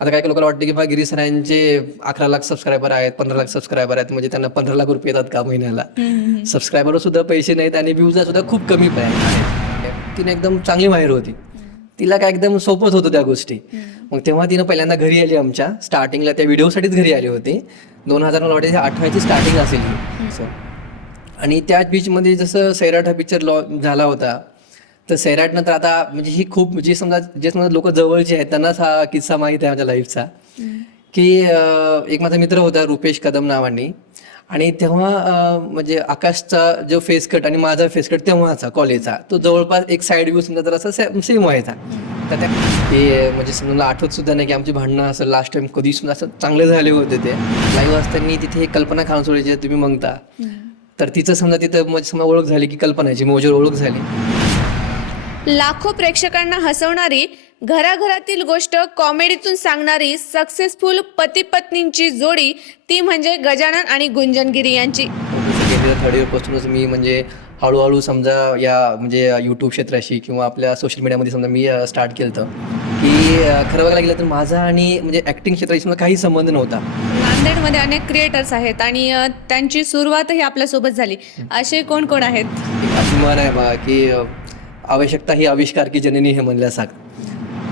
आता काही लोकांना वाटतं की बा गिरी सरांचे 11 लाख सबस्क्रायबर आहेत, 15 लाख सबस्क्रायबर आहेत, म्हणजे त्यांना 15 लाख रुपये येतात का महिन्याला. सबस्क्रायबर सुद्धा पैसे नाहीत आणि व्ह्यूजला सुद्धा खूप कमी आहेत. तिने एकदम चांगली माहेर होती, तिला काय एकदम सोपंच होतं त्या गोष्टी. मग तेव्हा तिनं पहिल्यांदा घरी आली आमच्या स्टार्टिंगला, त्या व्हिडिओसाठीच घरी आली होती. 2000 मला वाटते 8ची स्टार्टिंग असेल ही असं. आणि त्याच बीचमध्ये जसं सैराट हा पिक्चर झाला होता, तर सैराट नंतर आता म्हणजे ही खूप जे समजा लोक जवळचे आहेत त्यांनाच हा किस्सा माहीत आहे माझ्या लाईफचा. की एक माझा मित्र होता रुपेश कदम नावाने, आणि तेव्हा म्हणजे आकाशचा जो फेस कट आणि माझा फेस कट तेव्हाचा कॉलेजचा तो जवळपास एक साईड व्ह्यू समजा तर असा सेम व्हायचा. तर ते म्हणजे समजा मला आठवत सुद्धा नाही की आमची भांडणं असं लास्ट टाइम कधी सुद्धा असं चांगले झाले होते. ते लाईव्ह असताना तिथे कल्पना खानसोळेची तुम्ही म्हणता, तर तिचं समजा तिथं समजा ओळख झाली की कल्पनाची मोजर ओळख झाली. लाखो प्रेक्षकांना हसवणारी, घराघरातील गोष्ट कॉमेडीतून सांगणारी सक्सेसफुल पती पत्नींची जोडी ती म्हणजे गजानन आणि गुंजनगिरी यांची. सेकंड इयर थर्ड इयरपासूनच मी म्हणजे हळूहळू समजा या म्हणजे यूट्यूब क्षेत्राशी किंवा आपल्या सोशल मीडियामध्ये समजा मी स्टार्ट केलं होतं की खरं बघायला गेलं तर माझा आणि म्हणजे ॲक्टिंग क्षेत्राशी समजा काही संबंध नव्हता. नांदेडमध्ये अनेक क्रिएटर्स आहेत आणि त्यांची सुरुवातही आपल्यासोबत झाली. असे कोण कोण आहेत? एक अभिमान आहे बा की आवश्यकता ही आविष्कार की जननी हे म्हणल्यासारखं.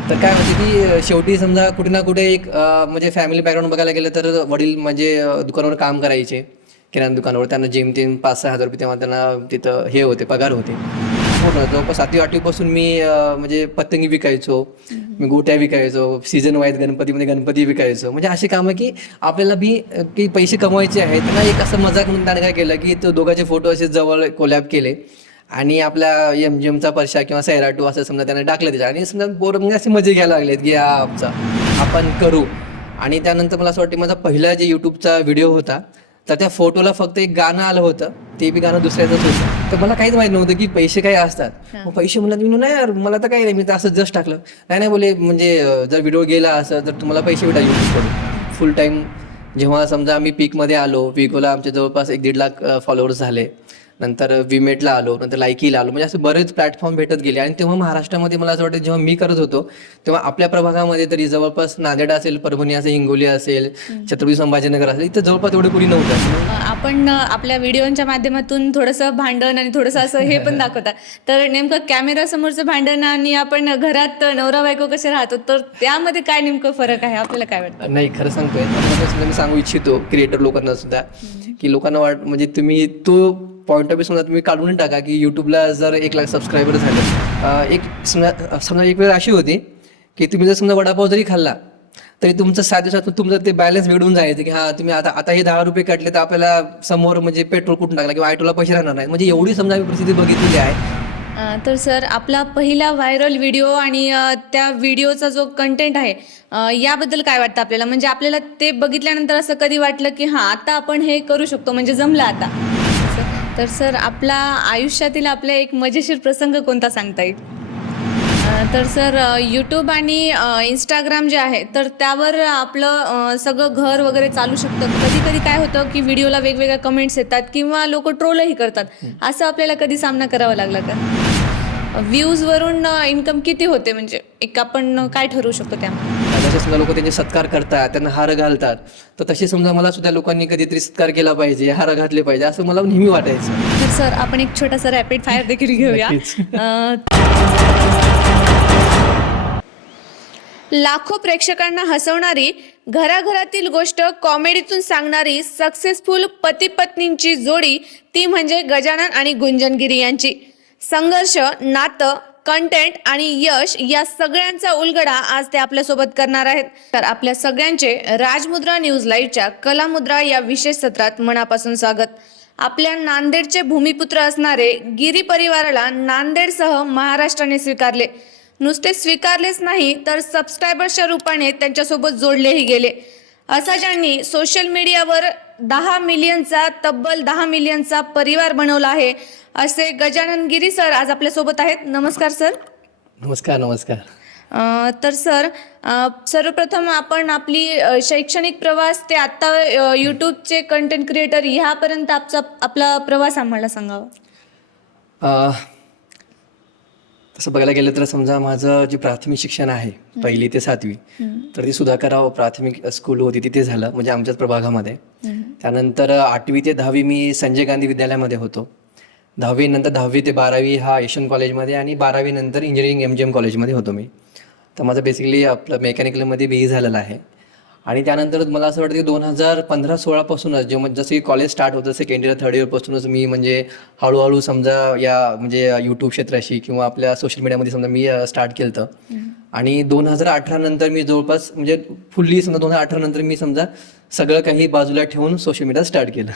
तर काय होते की शेवटी समजा कुठे ना कुठे एक म्हणजे फॅमिली बॅकग्राऊंड बघायला गेलं तर वडील म्हणजे दुकानावर काम करायचे, किराणा दुकानावर. त्यांना जेमतेम 5-6 हजार रुपये तेव्हा त्यांना तिथं हे होते, पगार होते. जवळपास 7वी-8वीपासून मी म्हणजे पतंगी विकायचो, मी गोट्या विकायचो, सीझन वाईज गणपतीमध्ये गणपती विकायचो. म्हणजे अशी कामं की आपल्याला बी की पैसे कमवायचे आहेत. त्यांना एक असं मजाक म्हणून त्याने काय केलं की तो दोघांचे फोटो असे जवळ कोलॅब केले आणि आपल्या एमजीएमचा परशा किंवा सैराटू असं समजा त्याने टाकलं त्याच्या, आणि समजा पोरं असे मजे घ्यायला लागलेत की आपण करू. आणि त्यानंतर मला असं वाटतं माझा पहिला जे यूट्यूबचा व्हिडिओ होता तर त्या फोटोला फक्त एक गाणं आलं होतं, ते बी गाणं दुसऱ्याचंच होतं. तर मला काहीच माहित नव्हतं की पैसे काय असतात. मग पैसे म्हणलं मी नाही यार मला तर काही नाही, मी तर असं जस्ट टाकलं. नाही बोले म्हणजे जर व्हिडिओ गेला असं तर तुम्हाला पैसे भेटा यूट्यूबकडून फुल टाईम. जेव्हा समजा आम्ही पीकमध्ये आलो, विकोला आमचे जवळपास 1-1.5 लाख फॉलोअर्स झाले, नंतर विमेटला आलो, नंतर लायकीला आलो, म्हणजे असे बरेच प्लॅटफॉर्म भेटत गेले. आणि तेव्हा महाराष्ट्रामध्ये मला असं वाटतं जेव्हा मी करत होतो तेव्हा आपल्या प्रभागामध्ये तरी जवळपास नांदेड असेल, परभणी असेल, हिंगोली असेल, छत्रपती संभाजीनगर असेल, इथं जवळपास एवढं कोणी नव्हतं. आपण आपल्या व्हिडिओच्या माध्यमातून थोडंसं भांडण आणि थोडंसं असं हे पण दाखवतात. तर नेमकं कॅमेरा समोरचं भांडण आणि आपण घरात नवरा बायको कसे राहतो तर त्यामध्ये काय नेमकं फरक आहे आपल्याला काय वाटतं? नाही, खरं सांगतोय सुद्धा मी सांगू इच्छितो क्रिएटर लोकांना सुद्धा की लोकांना म्हणजे तुम्ही तो पॉईंट ऑफ व्ह्यू समजा तुम्ही काढून टाका की युट्यूबला जर 1 लाख सबस्क्रायबर झाले. एक समजा एक वेळ अशी होती की तुम्ही जर समजा वडापाव जरी खाल्ला तरी तुमचं 7 दिवसात तुमचं ते बॅलन्स बिघडून जायचं की हा तुम्ही आता हे 10 रुपये कटले तर आपल्याला समोर म्हणजे पेट्रोल कुठून टाकला किंवा ऑटोला पैसे राहणार नाही. म्हणजे एवढी समजा मी परिस्थिती बघितलेली आहे. तर सर आपला पहिला व्हायरल व्हिडिओ आणि त्या व्हिडिओचा जो कंटेंट आहे याबद्दल काय वाटतं आपल्याला? म्हणजे आपल्याला ते बघितल्यानंतर असं कधी वाटलं की हां आता आपण हे करू शकतो म्हणजे जमलं आता? तर सर आपला आयुष्यातील आपला एक मजेशीर प्रसंग कोणता सांगता येईल? तर सर यूट्यूब आणि इंस्टाग्राम जे आहे तर त्यावर आपलं सगळं घर वगैरे चालू शकतं. कधी कधी काय होतं की व्हिडिओला वेगवेगळ्या कमेंट्स येतात किंवा लोक ट्रोलही करतात. असं आपल्याला कधी सामना करावा लागला का? व्ह्यूजवरून इन्कम किती होते म्हणजे एक आपण काय ठरवू शकतो त्यामध्ये? जसे समजा लोक त्यांचे सत्कार करतात, त्यांना हार घालतात, तर तसे समजा मला सुद्धा लोकांनी कधीतरी सत्कार केला पाहिजे, हार घातले पाहिजे असं मला नेहमी वाटायचं. तर सर आपण एक छोटासा रॅपिड फायर देखील घेऊया. लाखो प्रेक्षकांना हसवणारी, घराघरातील गोष्ट कॉमेडीतून सांगणारी सक्सेसफुल पती पत्नींची जोडी ती म्हणजे गजानन आणि गुंजनगिरी यांची. संघर्ष, नातं, कंटेंट आणि यश या सगळ्यांचा उलगडा आज ते आपल्यासोबत करणार आहेत. तर आपल्या सगळ्यांचे राजमुद्रा न्यूज लाईव्हच्या कलामुद्रा या विशेष सत्रात मनापासून स्वागत. आपल्या नांदेडचे भूमिपुत्र असणारे गिरी परिवाराला नांदेडसह महाराष्ट्राने स्वीकारले. नुसते स्वीकारलेच नाही तर सबस्क्रायबर्सच्या रूपाने त्यांच्यासोबत जोडलेही गेले. असा ज्यांनी सोशल मीडियावर 10 मिलियनचा तब्बल 10 मिलियनचा परिवार बनवला आहे असे गजानन गिरी सर आज आपल्यासोबत आहेत. नमस्कार सर. नमस्कार. नमस्कार. तर सर सर्वप्रथम आपण आपली शैक्षणिक प्रवास ते आत्ता यूट्यूबचे कंटेंट क्रिएटर ह्यापर्यंत आपला प्रवास आम्हाला सांगावा. तसं बघायला गेलं तर समजा माझं जे प्राथमिक शिक्षण आहे 1ली ते 7वी तर ती सुधाकरराव प्राथमिक स्कूल होती तिथे झालं, म्हणजे आमच्याच प्रभागामध्ये. त्यानंतर 8वी ते 10वी मी संजय गांधी विद्यालयामध्ये होतो. 10वी नंतर 10वी ते 12वी हा यशवंत कॉलेजमध्ये आणि 12वी नंतर इंजिनिअरिंग MGM कॉलेजमध्ये होतो मी. तर माझं बेसिकली आपलं मेकॅनिकलमध्ये BE झालेलं आहे. आणि त्यानंतर मला असं वाटतं की 2015-16 पासूनच जेव्हा जसं की कॉलेज स्टार्ट होतं सेकंड इयर थर्ड इयरपासूनच मी म्हणजे हळूहळू समजा या म्हणजे यूट्यूब क्षेत्राशी किंवा आपल्या सोशल मीडियामध्ये समजा मी स्टार्ट केलं होतं. आणि 2018 नंतर मी जवळपास म्हणजे फुल्ली समजा 2018 नंतर मी समजा सगळं काही बाजूला ठेवून सोशल मीडिया स्टार्ट केलं.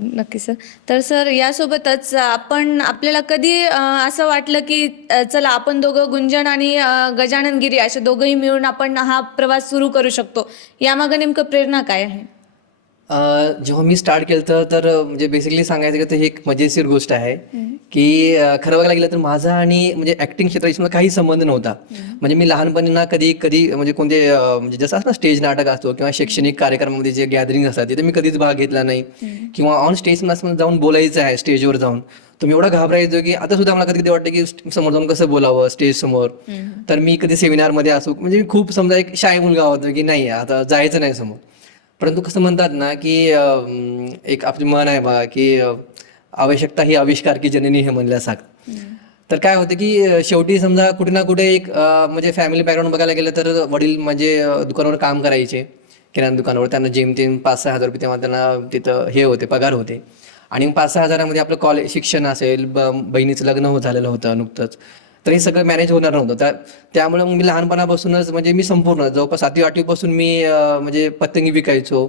नक्की सर. तर सर यासोबतच आपल्याला कधी असं वाटलं की चला आपण दोघं गुंजन आणि गजानन गिरी असे दोघंही मिळून आपण हा प्रवास सुरू करू शकतो, यामागे नेमकं प्रेरणा काय आहे? जेव्हा मी स्टार्ट केलं तर म्हणजे बेसिकली सांगायचं की ते एक मजेशीर गोष्ट आहे की खरं बघायला गेलं तर माझा आणि म्हणजे ऍक्टिंग क्षेत्राशी मला काही संबंध नव्हता. म्हणजे मी लहानपणी ना कधी म्हणजे कोणते म्हणजे जसं असं स्टेज नाटक असतो किंवा शैक्षणिक कार्यक्रमामध्ये जे गॅदरिंग असतात तिथे मी कधीच भाग घेतला नाही. किंवा ऑन स्टेज जाऊन बोलायचं आहे स्टेजवर जाऊन तर मी एवढा घाबरायचो की आता सुद्धा मला कधी कधी वाटतं की समोर जाऊन कसं बोलावं स्टेज समोर. तर मी कधी सेमिनारमध्ये असो म्हणजे मी खूप समजा एक शाय मुलगा होतो की नाही आता जायचं नाही समोर. परंतु कसं म्हणतात ना की एक आपली म्हण आहे बघा की आवश्यकता ही आविष्कार की जननी हे म्हणल्यासारखं. तर काय होतं की शेवटी समजा कुठे ना कुठे एक म्हणजे फॅमिली बॅकग्राऊंड बघायला गेलं तर वडील म्हणजे दुकानावर काम करायचे, किराणा दुकानावर. त्यांना जेमतेम 5-6 हजार रुपये तेव्हा त्यांना तिथं हे होते पगार होते. आणि 5-6 हजारामध्ये आपलं कॉलेज शिक्षण असेल, बहिणीचं लग्न झालेलं होतं नुकतंच, तर हे सगळं मॅनेज होणार नव्हतं. त्यामुळे मग मी लहानपणापासूनच म्हणजे मी संपूर्ण जवळपास 7वी-8वी पासून मी म्हणजे पतंगी विकायचो,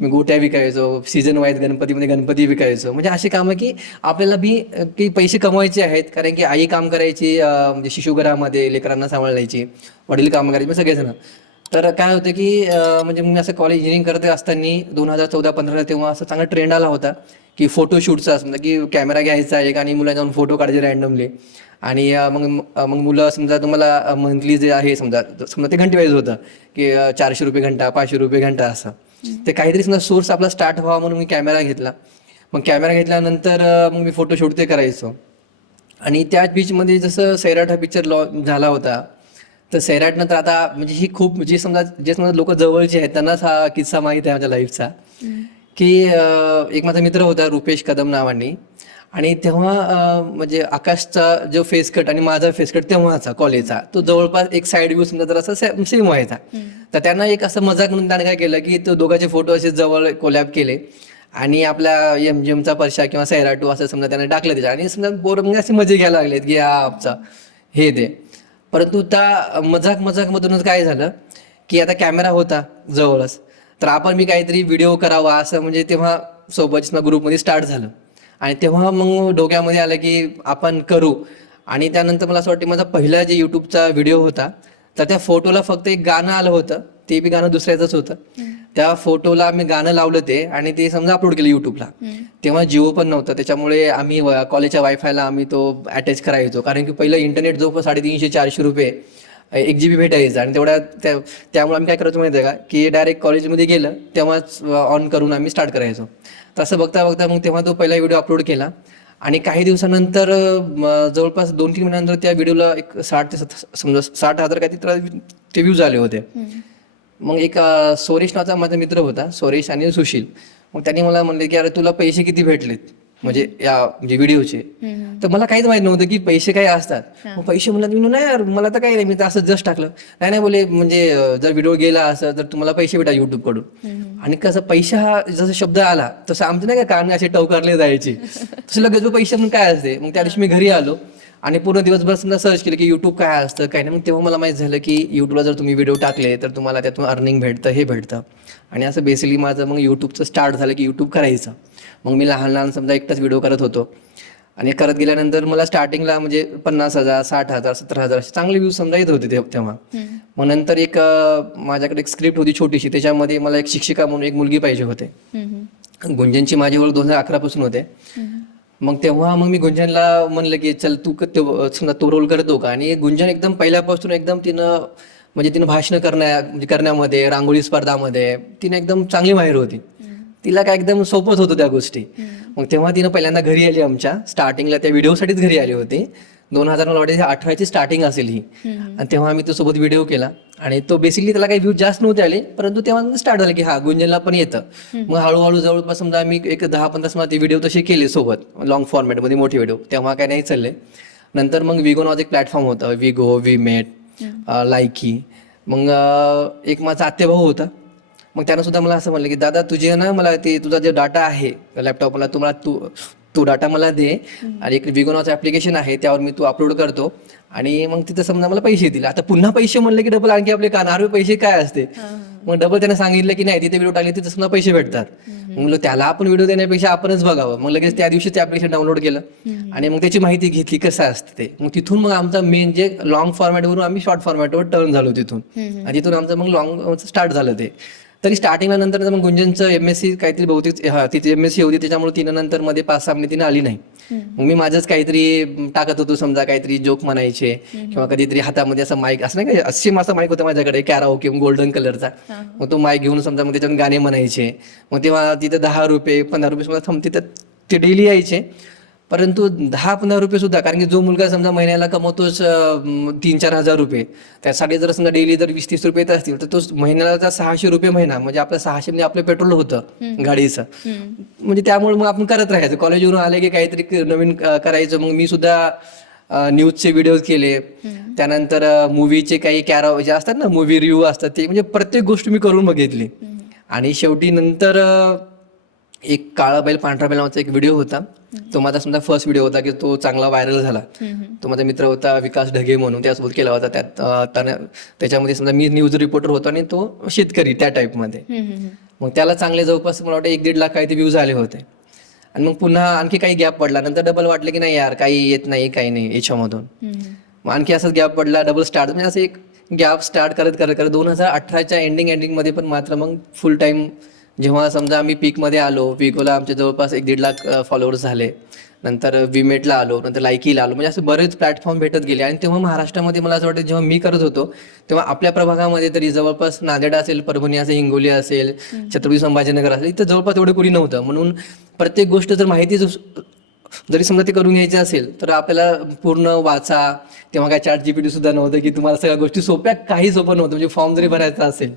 मी गोट्या विकायचो, सीझन वाईज गणपतीमध्ये गणपती विकायचो. म्हणजे अशी कामं की आपल्याला बी की पैसे कमवायचे आहेत, कारण की आई काम करायची म्हणजे शिशुगृहामध्ये लेकरांना सांभाळायची, वडील काम करायचे, मग सगळेजण. तर काय होतं की म्हणजे मी असं कॉलेज इंजिनिअरिंग करत असताना 2014-15 तेव्हा असं चांगला ट्रेंड आला होता की फोटोशूटचा समजा की कॅमेरा घ्यायचा एक आणि मुलं जाऊन फोटो काढायचे रॅन्डमली. आणि मग मुलं समजा तुम्हाला मंथली जे आहे समजा ते घंटे वाईज होतं की 400 रुपये घंटा, 500 रुपये घंटा असं. ते काहीतरी समजा सोर्स आपला स्टार्ट व्हावा म्हणून मी कॅमेरा घेतला. मग कॅमेरा घेतल्यानंतर मग मी फोटोशूट ते करायचो. आणि त्याच बीचमध्ये जसं सैराट हा पिक्चर झाला होता, तर सैराट नंतर आता म्हणजे ही खूप जे समजा लोक जवळचे आहेत त्यांनाच हा किस्सा माहीत आहे माझ्या लाईफचा. की एक माझा मित्र होता रुपेश कदम नावाने, आणि तेव्हा म्हणजे आकाशचा जो फेस कट आणि माझा फेस कट तेव्हाचा कॉलेजचा तो जवळपास एक साईड व्ह्यू समजा तर असं सेम व्हायचा. तर त्यांना एक असं मजाक म्हणून त्याने काय केलं की तो दोघांचे फोटो असे जवळ कोलॅब केले आणि आपल्या MGMचा परशा किंवा सैराटू असं समजा त्याने टाकलं त्याच्या. आणि समजा पोरं म्हणजे असे मजे घ्यायला लागलेत की हा आमचा हे ते. परंतु त्या मजाकमधूनच काय झालं की आता कॅमेरा होता जवळच, तर आपण मी काहीतरी व्हिडिओ करावा असं म्हणजे तेव्हा सोबतच ग्रुपमध्ये स्टार्ट झालं. आणि तेव्हा मग डोक्यामध्ये आलं की आपण करू. आणि त्यानंतर मला असं वाटतं माझा पहिला जे यूट्यूबचा व्हिडिओ होता तर त्या फोटोला फक्त एक गाणं आलं होतं, ते बी गाणं दुसऱ्याचंच होतं. त्या फोटोला आम्ही गाणं लावलं ते आणि ते समजा अपलोड केलं युट्यूबला. तेव्हा जिओ पण नव्हतं, त्याच्यामुळे आम्ही कॉलेजच्या वायफायला आम्ही तो अटॅच करायचो, कारण की पहिलं इंटरनेट जवळपास 350-400 रुपये 1 GB भेटायचं. आणि त्यामुळे आम्ही काय करायचो माहिती आहे का की डायरेक्ट कॉलेजमध्ये गेलं तेव्हाच ऑन करून आम्ही स्टार्ट करायचो. तसं बघता बघता मग तेव्हा तो पहिला व्हिडिओ अपलोड केला. आणि काही दिवसानंतर जवळपास 2-3 महिन्यानंतर त्या व्हिडिओला एक 60,000 काहीतरी ते व्ह्यूज आले होते. मग एक सोरेश नावाचा माझा मित्र होता, सोरेश आणि सुशील. मग त्यांनी मला म्हणले की अरे तुला पैसे किती भेटलेत म्हणजे या म्हणजे व्हिडिओचे. तर मला काहीच माहित नव्हतं की पैसे काय असतात. मग पैसे म्हणलं मी नाही यार मला तर काही नाही, मी तर असं जस्ट टाकलं. नाही बोले म्हणजे जर व्हिडिओ गेला असं तर तुम्हाला पैसे भेटा युट्यूब कडून. आणि कसं पैसा हा जसा शब्द आला तसं आमचं नाही का कान असे टवकारले जायचे, तसं लगेच पैसे म्हणून काय असते. मग त्या दिवशी मी घरी आलो आणि पूर्ण दिवसभर समजा सर्च केलं की युट्यूब काय असतं काय नाही. मग तेव्हा मला माहित झालं की युट्यूबला जर तुम्ही व्हिडिओ टाकले तर तुम्हाला त्यातून अर्निंग भेटतं, हे भेटतं. आणि असं बेसिकली माझं मग युट्यूबचं स्टार्ट झालं की युट्यूब करायचं. मग मी लहान समजा एकटाच व्हिडिओ करत होतो. आणि करत गेल्यानंतर मला स्टार्टिंगला म्हणजे 50,000, 60,000, 70,000 असे चांगले व्ह्यूज समजा येत होते तेव्हा. मग नंतर एक माझ्याकडे एक स्क्रिप्ट होती छोटीशी, त्याच्यामध्ये मला एक शिक्षिका म्हणून एक मुलगी पाहिजे होते. गुंजनची माझी ओळख 2011 पासून होते. मग तेव्हा मी गुंजनला म्हणलं की चल तू समजा तो रोल करतो का. आणि गुंजन एकदम पहिल्यापासून एकदम तिनं भाषण करण्यामध्ये, रांगोळी स्पर्धामध्ये तिने एकदम चांगली माहिर होती. तिला काय एकदम सोपंच होतं त्या गोष्टी. मग तेव्हा तिनं पहिल्यांदा घरी आली, आमच्या स्टार्टिंगला त्या व्हिडिओसाठीच घरी आली होती. 2000 मला वाटते 18ची स्टार्टिंग असेल ही. आणि तेव्हा आम्ही तो सोबत व्हिडिओ केला आणि तो बेसिकली त्याला काही व्ह्यूज जास्त नव्हते आले, परंतु तेव्हा स्टार्ट झालं की हा गुंजनला पण येतं. मग हळूहळू जवळपास समजा आम्ही एक 10-15 ते व्हिडिओ तसे केले सोबत, लॉंग फॉर्मॅटमध्ये मोठे व्हिडिओ. तेव्हा काय नाही चालले. नंतर मग विगो नावाचं एक प्लॅटफॉर्म होतं, विगो, वीमेट, लायकी. मग एक माझा आत्याभाऊ होता. मग त्यानं सुद्धा मला असं म्हणलं की दादा तुझे ना मला ते तुझा जे डाटा आहे लॅपटॉपला तो डाटा मला दे आणि एक विगो नावाचं ॲप्लिकेशन आहे त्यावर मी तू अपलोड करतो आणि मग तिथं समजा मला पैसे दिले. आता पुन्हा पैसे म्हणले की डबल आणखी आपले कानार पैसे काय असते. मग डबल त्याने सांगितलं की नाही तिथे व्हिडिओ टाकले तिथे समजा पैसे भेटतात. मग त्याला आपण व्हिडिओ देण्यापेक्षा आपणच बघावं. मग लगेच त्या दिवशी ते ॲप्लिकेशन डाउनलोड केलं आणि मग त्याची माहिती घेतली कसं असतं ते. मग तिथून मग आमचा मेन जे लॉंग फॉर्मॅटवरून आम्ही शॉर्ट फॉर्मॅटवर टर्न झालो तिथून आणि तिथून आमचं मग लॉंग स्टार्ट झालं ते. तरी स्टार्टिंगला नंतर मग गुंजनचं MSc काहीतरी बहुतेक तिथे MSc होती त्याच्यामुळे तिनं नंतर मध्ये 5-6 महिने तिने आली नाही. मग मी माझंच काहीतरी टाकत होतो समजा काहीतरी जोक म्हणायचे किंवा कधीतरी हातामध्ये असं माईक असं नाही का असे माझा माईक होता माझ्याकडे कॅराओके गोल्डन कलरचा. मग तो माईक घेऊन समजा मग त्याच्यातून गाणे म्हणायचे. मग तेव्हा तिथं 10 रुपये 15 रुपये समजा तिथं ते डेली यायचे. परंतु 10-15 रुपये सुद्धा, कारण की जो मुलगा समजा महिन्याला कमवतोच 3-4 हजार रुपये, त्यासाठी जर समजा डेली जर 20-30 रुपये येत असतील तर तो महिन्याला 600 रुपये महिना, म्हणजे आपलं 600 म्हणजे आपलं पेट्रोल होतं गाडीचं. म्हणजे त्यामुळे मग आपण करत राहायचं. कॉलेजवरून आले की काहीतरी नवीन करायचं. मग मी सुद्धा न्यूजचे व्हिडिओ केले, त्यानंतर मूवीचे काही जे असतात ना मूवी रिव्ह्यू असतात ते, म्हणजे प्रत्येक गोष्ट मी करून बघितली. आणि शेवटी नंतर एक काळा बैल पांढरा बैल नावाचा एक व्हिडिओ होता. तो माझा समजा फर्स्ट व्हिडिओ होता की तो चांगला व्हायरल झाला. तो माझा मित्र होता विकास ढगे म्हणून, त्यासोबत केला होता. त्याच्यामध्ये समजा मी न्यूज रिपोर्टर होतो आणि तो शेतकरी त्या टाईपमध्ये. मग त्याला चांगले जवळपास मला वाटतं 1-1.5 लाख काही ते व्ह्यूज आले होते. आणि मग पुन्हा आणखी काही गॅप पडला. नंतर डबल वाटलं की नाही यार काही येत नाही काही नाही याच्यामधून. मग आणखी असंच गॅप पडला, डबल स्टार्ट, म्हणजे असं एक गॅप स्टार्ट करत 2018च्या एंडिंगमध्ये पण मात्र मग फुल टाईम जेव्हा समजा आम्ही पीकमध्ये आलो, विगोला आमचे जवळपास 1-1.5 लाख फॉलोअर्स झाले. नंतर वीमेटला आलो, नंतर लायकीला आलो, म्हणजे असे बरेच प्लॅटफॉर्म भेटत गेले. आणि तेव्हा महाराष्ट्रामध्ये मला असं वाटतं जेव्हा मी करत होतो तेव्हा आपल्या प्रभागामध्ये तरी जवळपास नांदेड असेल, परभणी असेल, हिंगोली असेल, छत्रपती संभाजीनगर असेल, इथं जवळपास एवढं कोणी नव्हतं. म्हणून प्रत्येक गोष्ट जर माहिती जरी समजा ते करून घ्यायचे असेल तर आपल्याला पूर्ण वाचा. तेव्हा काय ChatGPT सुद्धा नव्हतं की तुम्हाला सगळ्या गोष्टी सोप्या, काही सोपं नव्हतं. म्हणजे फॉर्म जरी भरायचा असेल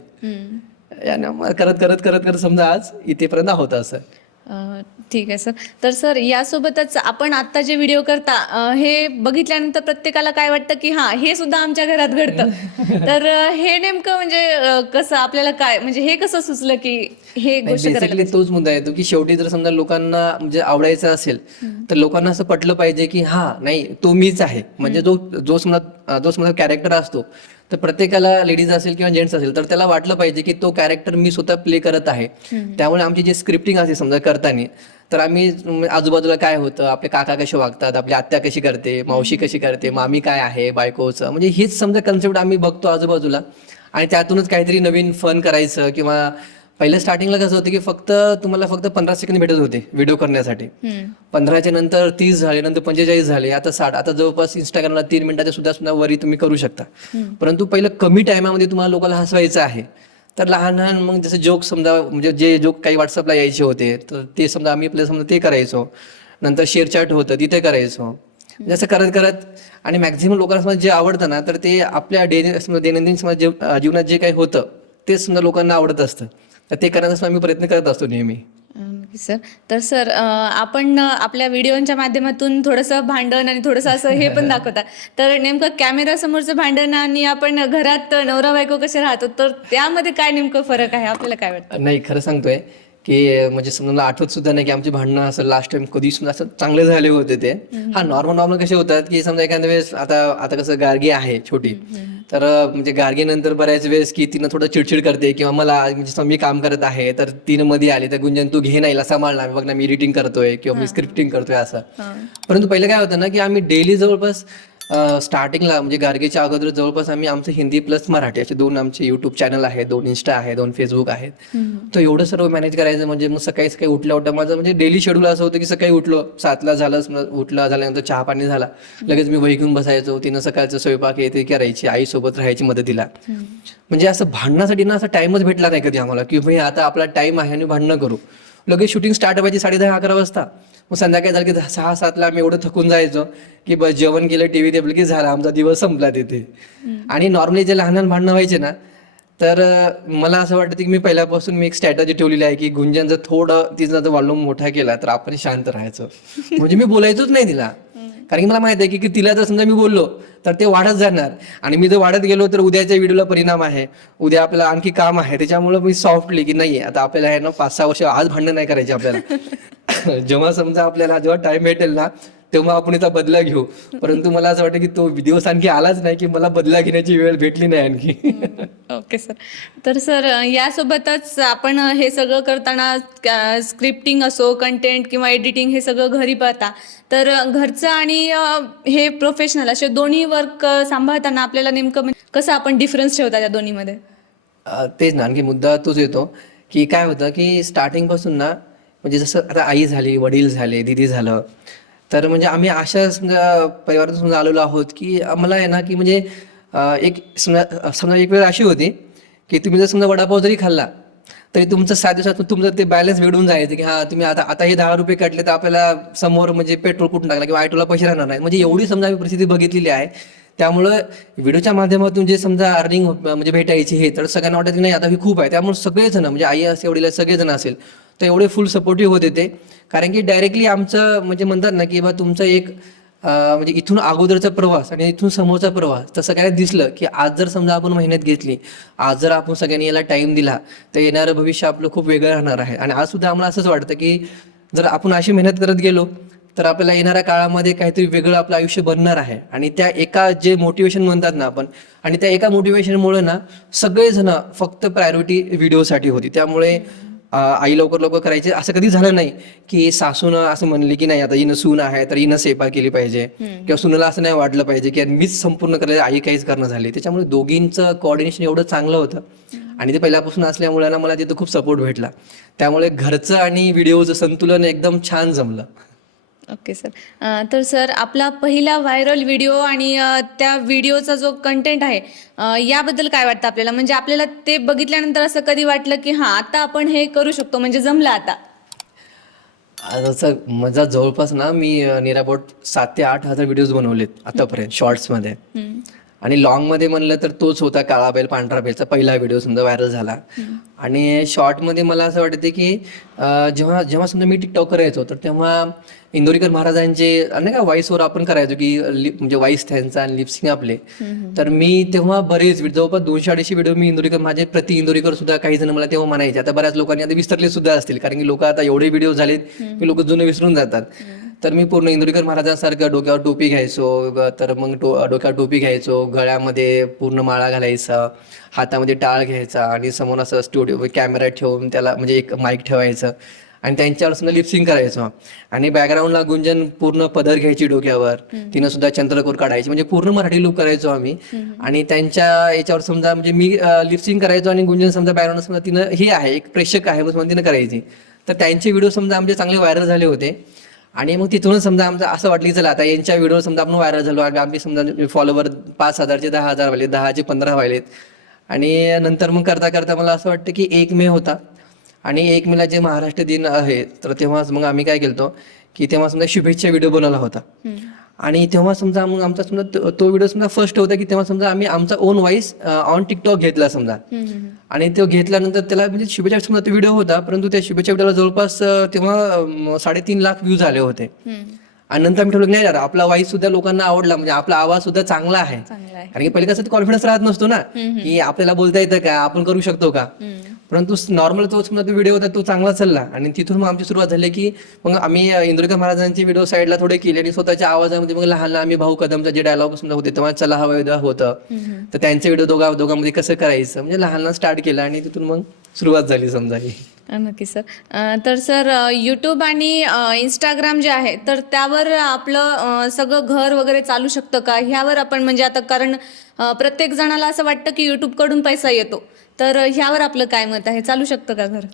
यानं करत करत करत करत समजा आज इथेपर्यंत आहोत असं. ठीक आहे सर. तर सर यासोबतच आपण आत्ता जे व्हिडिओ करता हे बघितल्यानंतर प्रत्येकाला काय वाटतं की हा हे सुद्धा आमच्या घरात घडतं. तर हे नेमकं म्हणजे कसं आपल्याला काय म्हणजे हे कसं सुचलं की हे गोष्ट बेसिकली तोच मुद्दा येतो की शेवटी जर समजा लोकांना म्हणजे आवडायचं असेल तर लोकांना असं पटलं पाहिजे की हा नाही तो मीच आहे. म्हणजे जो समजा कॅरेक्टर असतो तर प्रत्येकाला लेडीज असेल किंवा जेंट्स असेल तर त्याला वाटलं पाहिजे की तो कॅरेक्टर मी स्वतः प्ले करत आहे. त्यामुळे आमची जी स्क्रिप्टिंग असते समजा करताना तर आम्ही आजूबाजूला काय होतं, आपले काका कसे वागतात, आपली आत्या कशी करते, मावशी कशी करते, मामी काय आहे बायकोचं, म्हणजे हीच समजा कन्सेप्ट आम्ही बघतो आजूबाजूला आणि त्यातूनच काहीतरी नवीन फन करायचं. किंवा पहिलं स्टार्टिंगला कसं होतं की तुम्हाला फक्त 15 सेकंद भेटत होते व्हिडिओ करण्यासाठी. 15च्या नंतर 30 झाले, नंतर 45 झाले, आता 60. आता जवळपास इंस्टाग्रामला 3 मिनिटाच्या सुद्धा वरी तुम्ही करू शकता. परंतु पहिलं कमी टायमामध्ये तुम्हाला लोकांना हसवायचं आहे तर लहान लहान मग जसं जोक समजा म्हणजे जे जोक काही व्हॉट्सअपला यायचे होते तर ते समजा आम्ही आपल्या समजा ते करायचो. नंतर शेअर चॅट होतं तिथे करायचो. जसं करत करत आणि मॅक्झिमम लोकांना समजा जे आवडतं ना तर ते आपल्या दैनंदिन समजा जीवनात जे काही होतं तेच समजा लोकांना आवडत असतं. तर ते करण्याचा आम्ही प्रयत्न करत असतो नेहमी. सर तर सर आपण आपल्या व्हिडिओच्या माध्यमातून थोडंसं भांडण आणि थोडंसं असं हे पण दाखवता. तर नेमकं कॅमेरासमोरचं भांडण आणि आपण घरात नवरा बायको कसे राहतो तर त्यामध्ये काय नेमकं फरक आहे आपल्याला काय वाटतं? नाही खरं सांगतोय की म्हणजे समजा आठवत सुद्धा नाही की आमची भांडणं असं लास्ट टाइम कधी समजा असं चांगले झाले होते ते. हा नॉर्मल कसे होतात की समजा एखाद्या वेळेस आता कसं गार्गी आहे छोटी तर म्हणजे गार्गी नंतर बऱ्याच वेळेस की तिनं थोडं चिडचिड करते किंवा मला म्हणजे मी काम करत आहे तर तिनं मध्ये आली तर गुंजन तू घे नाहीला सांभाळणार बघ ना मी एडिटिंग करतोय किंवा मी स्क्रिप्टिंग करतोय असं. परंतु पहिलं काय होतं ना की आम्ही डेली जवळपास स्टार्टिंगला म्हणजे गार्गेच्या अगोदर जवळपास आम्ही आमचं हिंदी प्लस मराठी असे 2 आमचे युट्यूब चॅनल आहेत, 2 इंस्टा आहे, 2 फेसबुक आहेत. तर एवढं सर्व मॅनेज करायचं म्हणजे मग सकाळी सकाळी उठल्या माझं म्हणजे डेली शेड्यूल असं होतं की सकाळी उठलो 7ला झाल्यानंतर चहा पाणी झाला लगेच मी वही घेऊन बसायचो. तिनं सकाळचं स्वयंपाक ते करायची, आईसोबत राहायची मदतीला. म्हणजे असं भांडणासाठी ना असा टाइमच भेटला नाही कधी आम्हाला की भाई आता आपला टाइम आहे आणि भांडणं करू. लगेच शूटिंग स्टार्ट व्हायची 10:30-11 वाजता. मग संध्याकाळी झालं की 6-7ला आम्ही एवढं थकून जायचो की बस जेवण केलं, टीव्ही टेबल की झाला, आमचा दिवस संपला तिथे. आणि नॉर्मली जे लहान लहान भांडणं व्हायचे ना, तर मला असं वाटतं की मी पहिल्यापासून मी एक स्ट्रॅटजी ठेवलेली आहे की गुंजन जर थोडं तिचा जर वॉल्यूम मोठा केला तर आपण शांत राहायचं. म्हणजे मी बोलायचोच नाही तिला, कारण की मला माहिती आहे की तिला जर समजा मी बोललो तर ते वाढत जाणार, आणि मी जर वाढत गेलो तर उद्याच्या व्हिडिओला परिणाम आहे, उद्या आपल्याला आणखी काम आहे. त्याच्यामुळे मी सॉफ्टली की नाही, आता आपल्याला आहे ना 5-6 वर्ष आज भांडण नाही करायचे आपल्याला. जेव्हा समजा आपल्याला जेव्हा टाइम भेटेल ना तेव्हा आपण याचा बदला घेऊ. परंतु मला असं वाटतं की तो दिवस आणखी आलाच नाही की मला बदला घेण्याची वेळ भेटली नाही आणखी. Okay sir. तर सर यासोबतच आपण हे सगळं करताना स्क्रिप्टिंग असो, कंटेंट किंवा एडिटिंग हे सगळं घरी पाहता, तर घरचं आणि हे प्रोफेशनल असे दोन्ही वर्क सांभाळताना आपल्याला नेमकं कसं आपण डिफरन्स ठेवता त्या दोन्हीमध्ये? तेच ना, आणखी मुद्दा तोच येतो की काय होतं की स्टार्टिंग पासून ना, म्हणजे जसं आता आई झाली, वडील झाले, दिदी झालं, तर म्हणजे आम्ही अशा समजा परिवारातून समजा आलेलो आहोत की आम्हाला आहे ना की म्हणजे एक समजा समजा एक वेळ अशी होती की तुम्ही जर समजा वडापाव जरी खाल्ला तरी तुमचं 7 दिवसात तुमचं ते बॅलन्स मिळून जायचं की हा तुम्ही आता आता हे 10 रुपये काढले तर आपल्याला समोर म्हणजे पेट्रोल कुठून टाकला किंवा ऑटोला पैसे राहणार नाही. म्हणजे एवढी समजा आम्ही परिस्थिती बघितलेली आहे. त्यामुळं व्हिडिओच्या माध्यमातून जे समजा अर्निंग म्हणजे भेटायची हे, तर सगळ्यांना वाटत की नाही आता ही खूप आहे. त्यामुळे सगळेजण म्हणजे आई असे वडील सगळेजण असेल तर एवढे फुल सपोर्टिव्ह होते ते. कारण की डायरेक्टली आमचं म्हणजे म्हणतात ना की बा तुमचं एक म्हणजे इथून अगोदरचा प्रवास आणि इथून समोरचा प्रवास तर सगळ्यांना दिसलं की आज जर समजा आपण मेहनत घेतली, आज जर आपण सगळ्यांनी याला टाइम दिला तर येणारं भविष्य आपलं खूप वेगळं राहणार आहे. आणि आज सुद्धा आम्हाला असंच वाटतं की जर आपण अशी मेहनत करत गेलो तर आपल्याला येणाऱ्या काळामध्ये काहीतरी वेगळं आपलं आयुष्य बनणार आहे. आणि त्या एका जे मोटिवेशन म्हणतात ना आपण, आणि त्या एका मोटिवेशनमुळे ना सगळेजण फक्त प्रायोरिटी व्हिडिओसाठी होती. त्यामुळे आई लवकर लवकर करायची असं कधी झालं नाही की सासूनं असं म्हणली की नाही आता हिनं सून आहे तर हिनं सेवा केली पाहिजे, किंवा सुनेला असं नाही वाटलं पाहिजे की मीच संपूर्ण करायला, आई काहीच करणं झाली. त्याच्यामुळे दोघींचं कोऑर्डिनेशन एवढं चांगलं होतं आणि ते पहिल्यापासून असल्यामुळे ना मला तिथं खूप सपोर्ट भेटला. त्यामुळे घरचं आणि व्हिडिओचं संतुलन एकदम छान जमलं. Okay sir. तर सर आपला पहिला व्हायरल व्हिडिओ आणि त्या व्हिडिओचा जो कंटेंट आहे याबद्दल काय वाटतं आपल्याला? म्हणजे आपल्याला ते बघितल्यानंतर असं कधी वाटलं की हां आता आपण हे करू शकतो, म्हणजे जमलं आता? जसं माझा जवळपास ना मी नियर अबाउट 7,000 ते 8,000 व्हिडिओज बनवलेत आतापर्यंत शॉर्ट्समध्ये. आणि लॉंगमध्ये म्हणलं तर तोच होता काळा बैल पांढरा बैलचा पहिला व्हिडिओ समजा व्हायरल झाला. आणि शॉर्टमध्ये मला असं वाटते की जेव्हा जेव्हा समजा मी टिकटॉक करायचो तर तेव्हा इंदोरीकर महाराजांचे नाही का व्हॉइसवर आपण करायचो की म्हणजे व्हॉइस त्यांचा आणि लिपसिंग आपले. तर मी तेव्हा बरेच जवळपास 200-250 व्हिडिओ मी इंदोरीकर, माझे प्रति इंदोरीकर सुद्धा काही जण मला तेव्हा म्हणायचे. आता बऱ्याच लोकांनी आता विसरले सुद्धा असतील, कारण की लोक आता एवढे व्हिडिओ झालेत की लोक जुने विसरून जातात. तर मी पूर्ण इंदोरीकर महाराजांसारखं डोक्यावर टोपी घ्यायचो, तर मग डोक्यावर टोपी घ्यायचो, गळ्यामध्ये पूर्ण माळा घालायचा, हातामध्ये टाळ घ्यायचा आणि समोर असं स्टुडिओ कॅमेरा ठेवून त्याला म्हणजे एक माईक ठेवायचं आणि त्यांच्यावर सुद्धा लिपसिंग करायचो. आणि बॅकग्राऊंडला गुंजन पूर्ण पदर घ्यायची डोक्यावर, तिनं सुद्धा चंद्रकोर काढायची, म्हणजे पूर्ण मराठी लुक करायचो आम्ही. आणि त्यांच्या याच्यावर समजा म्हणजे मी लिपसिंग करायचो आणि गुंजन समजा बॅकग्राऊंड समजा तिनं हे आहे एक प्रेक्षक आहे म्हणून तिनं करायची. तर त्यांचे व्हिडिओ समजा आमचे चांगले व्हायरल झाले होते. आणि मग तिथूनच समजा आमचं असं वाटलं की चला आता यांच्या व्हिडिओ समजा आपण व्हायरल झालो आणि आमचे समजा फॉलोवर 5,000चे 10,000 व्हायले, 10चे 15 व्हायलेत. आणि नंतर मग करता करता मला असं वाटतं की 1 मे होता आणि 1 मेला जे महाराष्ट्र दिन आहे तर तेव्हाच मग आम्ही काय केलं की तेव्हा समजा शुभेच्छा व्हिडिओ बनवला होता. आणि तेव्हा समजा मग आमचा समजा तो व्हिडिओ समजा फर्स्ट होता की तेव्हा समजा आम्ही आमचा ओन व्हॉइस ऑन टिकटॉक घेतला समजा. आणि तो घेतल्यानंतर त्याला म्हणजे शुभेच्छा समजा तो व्हिडिओ होता, परंतु त्या शुभेच्छा व्हिडिओला जवळपास तेव्हा 3.5 लाख व्ह्यूज आले होते. आणि नंतर आम्ही ठरवलं नाही यार आपला व्हॉइस सुद्धा लोकांना आवडला, म्हणजे आपला आवाज सुद्धा चांगला आहे. कारण की पहिले कसं कॉन्फिडन्स राहत नसतो ना की आपल्याला बोलता येतं का, आपण करू शकतो का. परंतु नॉर्मल तो समजा तो व्हिडिओ होता तो चांगला चालला. आणि तिथून मग आमची सुरुवात झाली की मग आम्ही इंदोरीकर महाराजांचे व्हिडिओ साईडला थोडे केले आणि स्वतःच्या आवाजामध्ये मग लहान आम्ही भाऊ कदमचा जे डायलॉग समजा होते तेव्हा चला हवा होतं, तर त्यांचे व्हिडिओ दोघांमध्ये कसं करायचं म्हणजे लहान लहान स्टार्ट केलं आणि तिथून मग सुरुवात झाली समजा ही. नक्की सर. तर सर यूट्यूब आणि इंस्टाग्राम जे आहे तर त्यावर आपलं सगळं घर वगैरे चालू शकतं का ह्यावर आपण म्हणजे आता कारण प्रत्येक जणाला असं वाटतं की यूट्यूबकडून पैसा येतो, तर ह्यावर आपलं काय मत आहे, चालू शकतं का घर?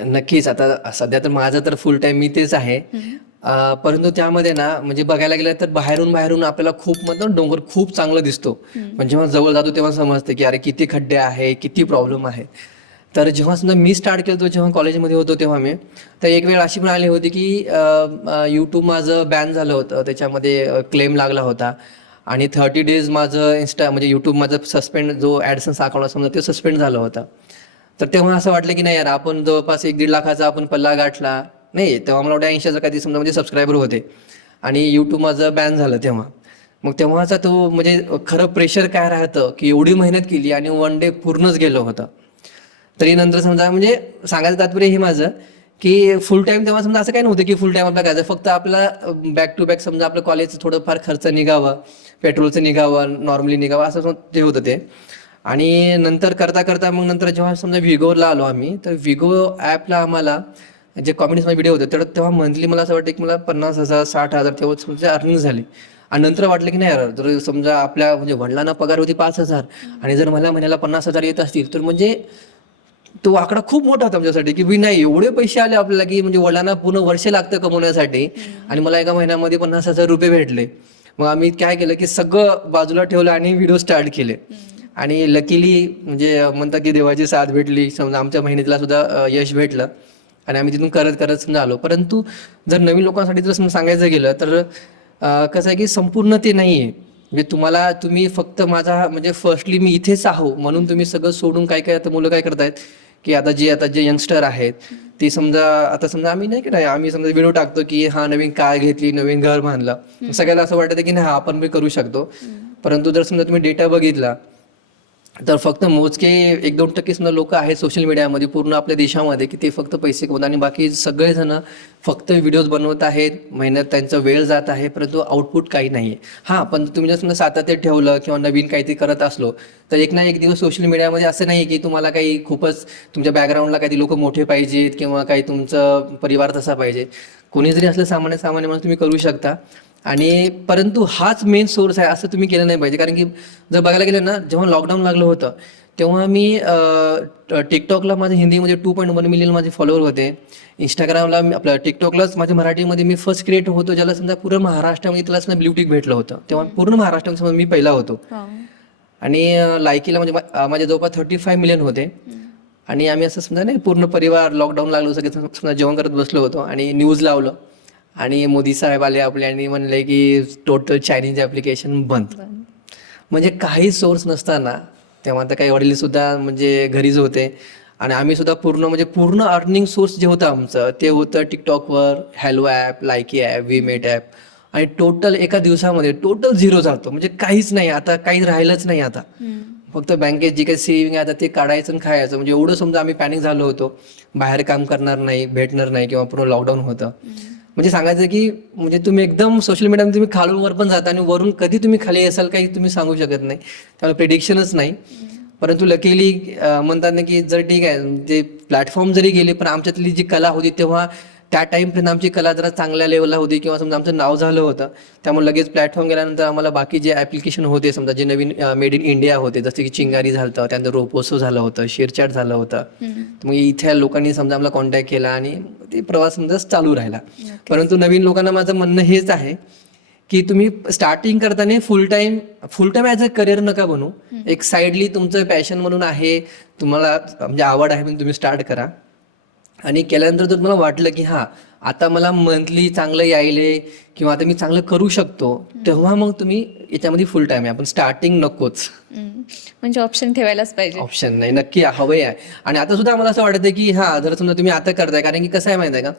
नक्कीच. आता सध्या तर माझं तर फुल टाइम मी तेच आहे. परंतु त्यामध्ये ना म्हणजे बघायला गेलं तर बाहेरून आपल्याला खूप मतलब डोंगर खूप चांगलं दिसतो, पण जेव्हा जवळ जातो तेव्हा समजते की अरे किती खड्डे आहे, किती प्रॉब्लेम आहे. तर जेव्हा समजा मी स्टार्ट केलं होतं, जेव्हा कॉलेजमध्ये होतो तेव्हा मी, तर एक वेळ अशी पण आली होती की यूट्यूब माझं बॅन झालं होतं, त्याच्यामध्ये क्लेम लागला होता आणि 30 डेज माझं म्हणजे यूट्यूब माझं सस्पेंड, जो ॲडसन्स अकाउंट समजा ते सस्पेंड झालं होतं. तर तेव्हा असं वाटलं की नाही यार, आपण जवळपास 1-1.5 लाखाचा आपण पल्ला गाठला नाही. तेव्हा मला वाटतं 80,000 काही समजा म्हणजे सबस्क्रायबर होते आणि यूट्यूब माझं बॅन झालं तेव्हा. मग तेव्हाचा तो म्हणजे खरं प्रेशर काय राहतं की एवढी मेहनत केली आणि वन डे पूर्णच गेलं होतं. तरी नंतर समजा म्हणजे सांगायचं तात्पर्य हे माझं की फुल टाईम तेव्हा समजा असं काही नव्हतं की फुल टाईम आपला काय, फक्त आपला बॅक टू बॅक समजा आपलं कॉलेजचं थोडंफार खर्च निघावा, पेट्रोलचं निघावं, नॉर्मली निघावं, असं ते होतं ते. आणि नंतर करता करता मग नंतर जेव्हा समजा विगोला आलो आम्ही, तर विगो ॲपला आम्हाला जे कॉमेडीजमध्ये व्हिडिओ होते तर तेव्हा मंथली मला असं वाटतं की मला 50,000 60,000 तेव्हा समजा अर्निंग झाली. आणि नंतर वाटलं की नाही यार, जर समजा आपल्या म्हणजे वडिलांना पगार होती 5,000 आणि जर मला महिन्याला 50,000 येत असतील तर म्हणजे तो आकडा खूप मोठा होता आमच्यासाठी की नाही एवढे पैसे आले आपल्याला की म्हणजे वडिलांना पूर्ण वर्ष लागतं कमवण्यासाठी आणि मला एका महिन्यामध्ये 50,000 रुपये भेटले. मग आम्ही काय केलं की सगळं बाजूला ठेवलं आणि व्हिडिओ स्टार्ट केले. आणि लकीली म्हणजे म्हणतात की देवाची साथ भेटली, समजा आमच्या मेहनतीला सुद्धा यश भेटलं आणि आम्ही तिथून करत करत समजा आलो. परंतु जर नवीन लोकांसाठी जर समजा सांगायचं गेलं तर कसं आहे की संपूर्ण ते नाही आहे. म्हणजे तुम्ही फक्त माझा म्हणजे फर्स्टली मी इथेच आहो म्हणून तुम्ही सगळं सोडून काय काय आता मुलं काय करतायत की आता जे यंगस्टर आहेत ते समजा आता समजा आम्ही नाही की नाही, आम्ही समजा व्हिडिओ टाकतो की हा नवीन कार घेतली, नवीन घर बांधलं, सगळ्याला असं वाटतं की नाही हा आपण बी करू शकतो. परंतु जर समजा तुम्ही डेटा बघितला तर फक्त मोजके 1-2% समजा लोक आहेत सोशल मीडियामध्ये पूर्ण आपल्या देशामध्ये की ते फक्त पैसे कमवतात आणि बाकी सगळेजण फक्त व्हिडिओज बनवत आहेत, मेहनत त्यांचा वेळ जात आहे, परंतु आउटपुट काही नाही आहे. हां, पण तुम्ही जर समजा सातत्य ठेवलं किंवा नवीन काहीतरी करत असलो तर एक ना एक दिवस सोशल मीडियामध्ये असं नाही की तुम्हाला काही खूपच तुमच्या बॅकग्राऊंडला काही लोक मोठे पाहिजेत किंवा काही तुमचं परिवार तसा पाहिजे. कोणी जरी असलं सामान्य म्हणून तुम्ही करू शकता. आणि परंतु हाच मेन सोर्स आहे असं तुम्ही केलं नाही पाहिजे. कारण की जर बघायला गेलं ना, जेव्हा लॉकडाऊन लागलं होतं तेव्हा मी टिकटॉकला माझे हिंदीमध्ये 2.1 मिलियन माझे फॉलोअर होते. इंस्टाग्रामला आपलं टिकटॉकलाच माझ्या मराठीमध्ये मी फर्स्ट क्रिएटर होतो ज्याला समजा पूर्ण महाराष्ट्रामध्ये त्याला समजा ब्ल्यू टिक भेटलं होतं. तेव्हा पूर्ण महाराष्ट्रामध्ये समजा मी पहिला होतो. आणि लायकीला म्हणजे माझे जवळपास 35 मिलियन होते. आणि आम्ही असं समजा नाही पूर्ण परिवार लॉकडाऊन लागलो सगळे समजा जेवण करत बसलो होतो आणि न्यूज लावलं आणि मोदी साहेब आले आपले आणि म्हणले की टोटल चायनीज ॲप्लिकेशन बंद. म्हणजे काही सोर्स नसताना तेव्हा तर काही वडील सुद्धा म्हणजे घरीच होते आणि आम्ही सुद्धा पूर्ण अर्निंग सोर्स जे होतं आमचं ते होतं टिकटॉकवर, हॅलो ॲप, लायकी ॲप, वीमेट ॲप. आणि टोटल एका दिवसामध्ये टोटल झिरो जातो, म्हणजे काहीच नाही, आता काही राहिलंच नाही. आता फक्त बँकेत जी काही सेव्हिंग आहे आता ते काढायचं आणि खायचं. म्हणजे एवढं समजा आम्ही पॅनिक झालो होतो, बाहेर काम करणार नाही, भेटणार नाही किंवा पूर्ण लॉकडाऊन होतं. म्हणजे सांगायचं की म्हणजे तुम्ही एकदम सोशल मीडियामध्ये तुम्ही खालून वर पण जाता आणि वरून कधी तुम्ही खाली असाल काही तुम्ही सांगू शकत नाही, त्यामुळे प्रेडिक्शनच नाही. परंतु लकीली म्हणतात ना की जर ठीक आहे जे प्लॅटफॉर्म जरी गेले पण आमच्यातली जी कला होती तेव्हा त्या टाईमपर्यंत आमची कला जरा चांगल्या लेवलला होती किंवा समजा आमचं नाव झालं होतं. त्यामुळे लगेच प्लॅटफॉर्म गेल्यानंतर आम्हाला बाकी जे ॲप्लिकेशन होते समजा जे नवीन मेड इन इंडिया होते, जसे की चिंगारी झालं होतं, त्यानंतर रोपोसो झालं होतं, शेअरचॅट झालं होतं. मग इथल्या लोकांनी समजा आम्हाला कॉन्टॅक्ट केला आणि ते प्रवास समजा चालू राहिला. परंतु नवीन लोकांना माझं म्हणणं हेच आहे की तुम्ही स्टार्टिंग करताना फुल टाईम ॲज अ करिअर नका बनू. एक साईडली तुमचं पॅशन म्हणून आहे, तुम्हाला म्हणजे आवड आहे म्हणून तुम्ही स्टार्ट करा. आणि केल्यानंतर जर तुम्हाला वाटलं की हां आता मला मंथली चांगलं यायले किंवा आता मी चांगलं करू शकतो, तेव्हा मग तुम्ही याच्यामध्ये फुल टाईम आहे, आपण स्टार्टिंग नकोच. म्हणजे ऑप्शन ठेवायलाच पाहिजे. ऑप्शन नाही, नक्की हवंय आहे. आणि आता सुद्धा आम्हाला असं वाटतं की हां जर समजा तुम्ही आता करताय, कारण की कसं आहे माहिती आहे का,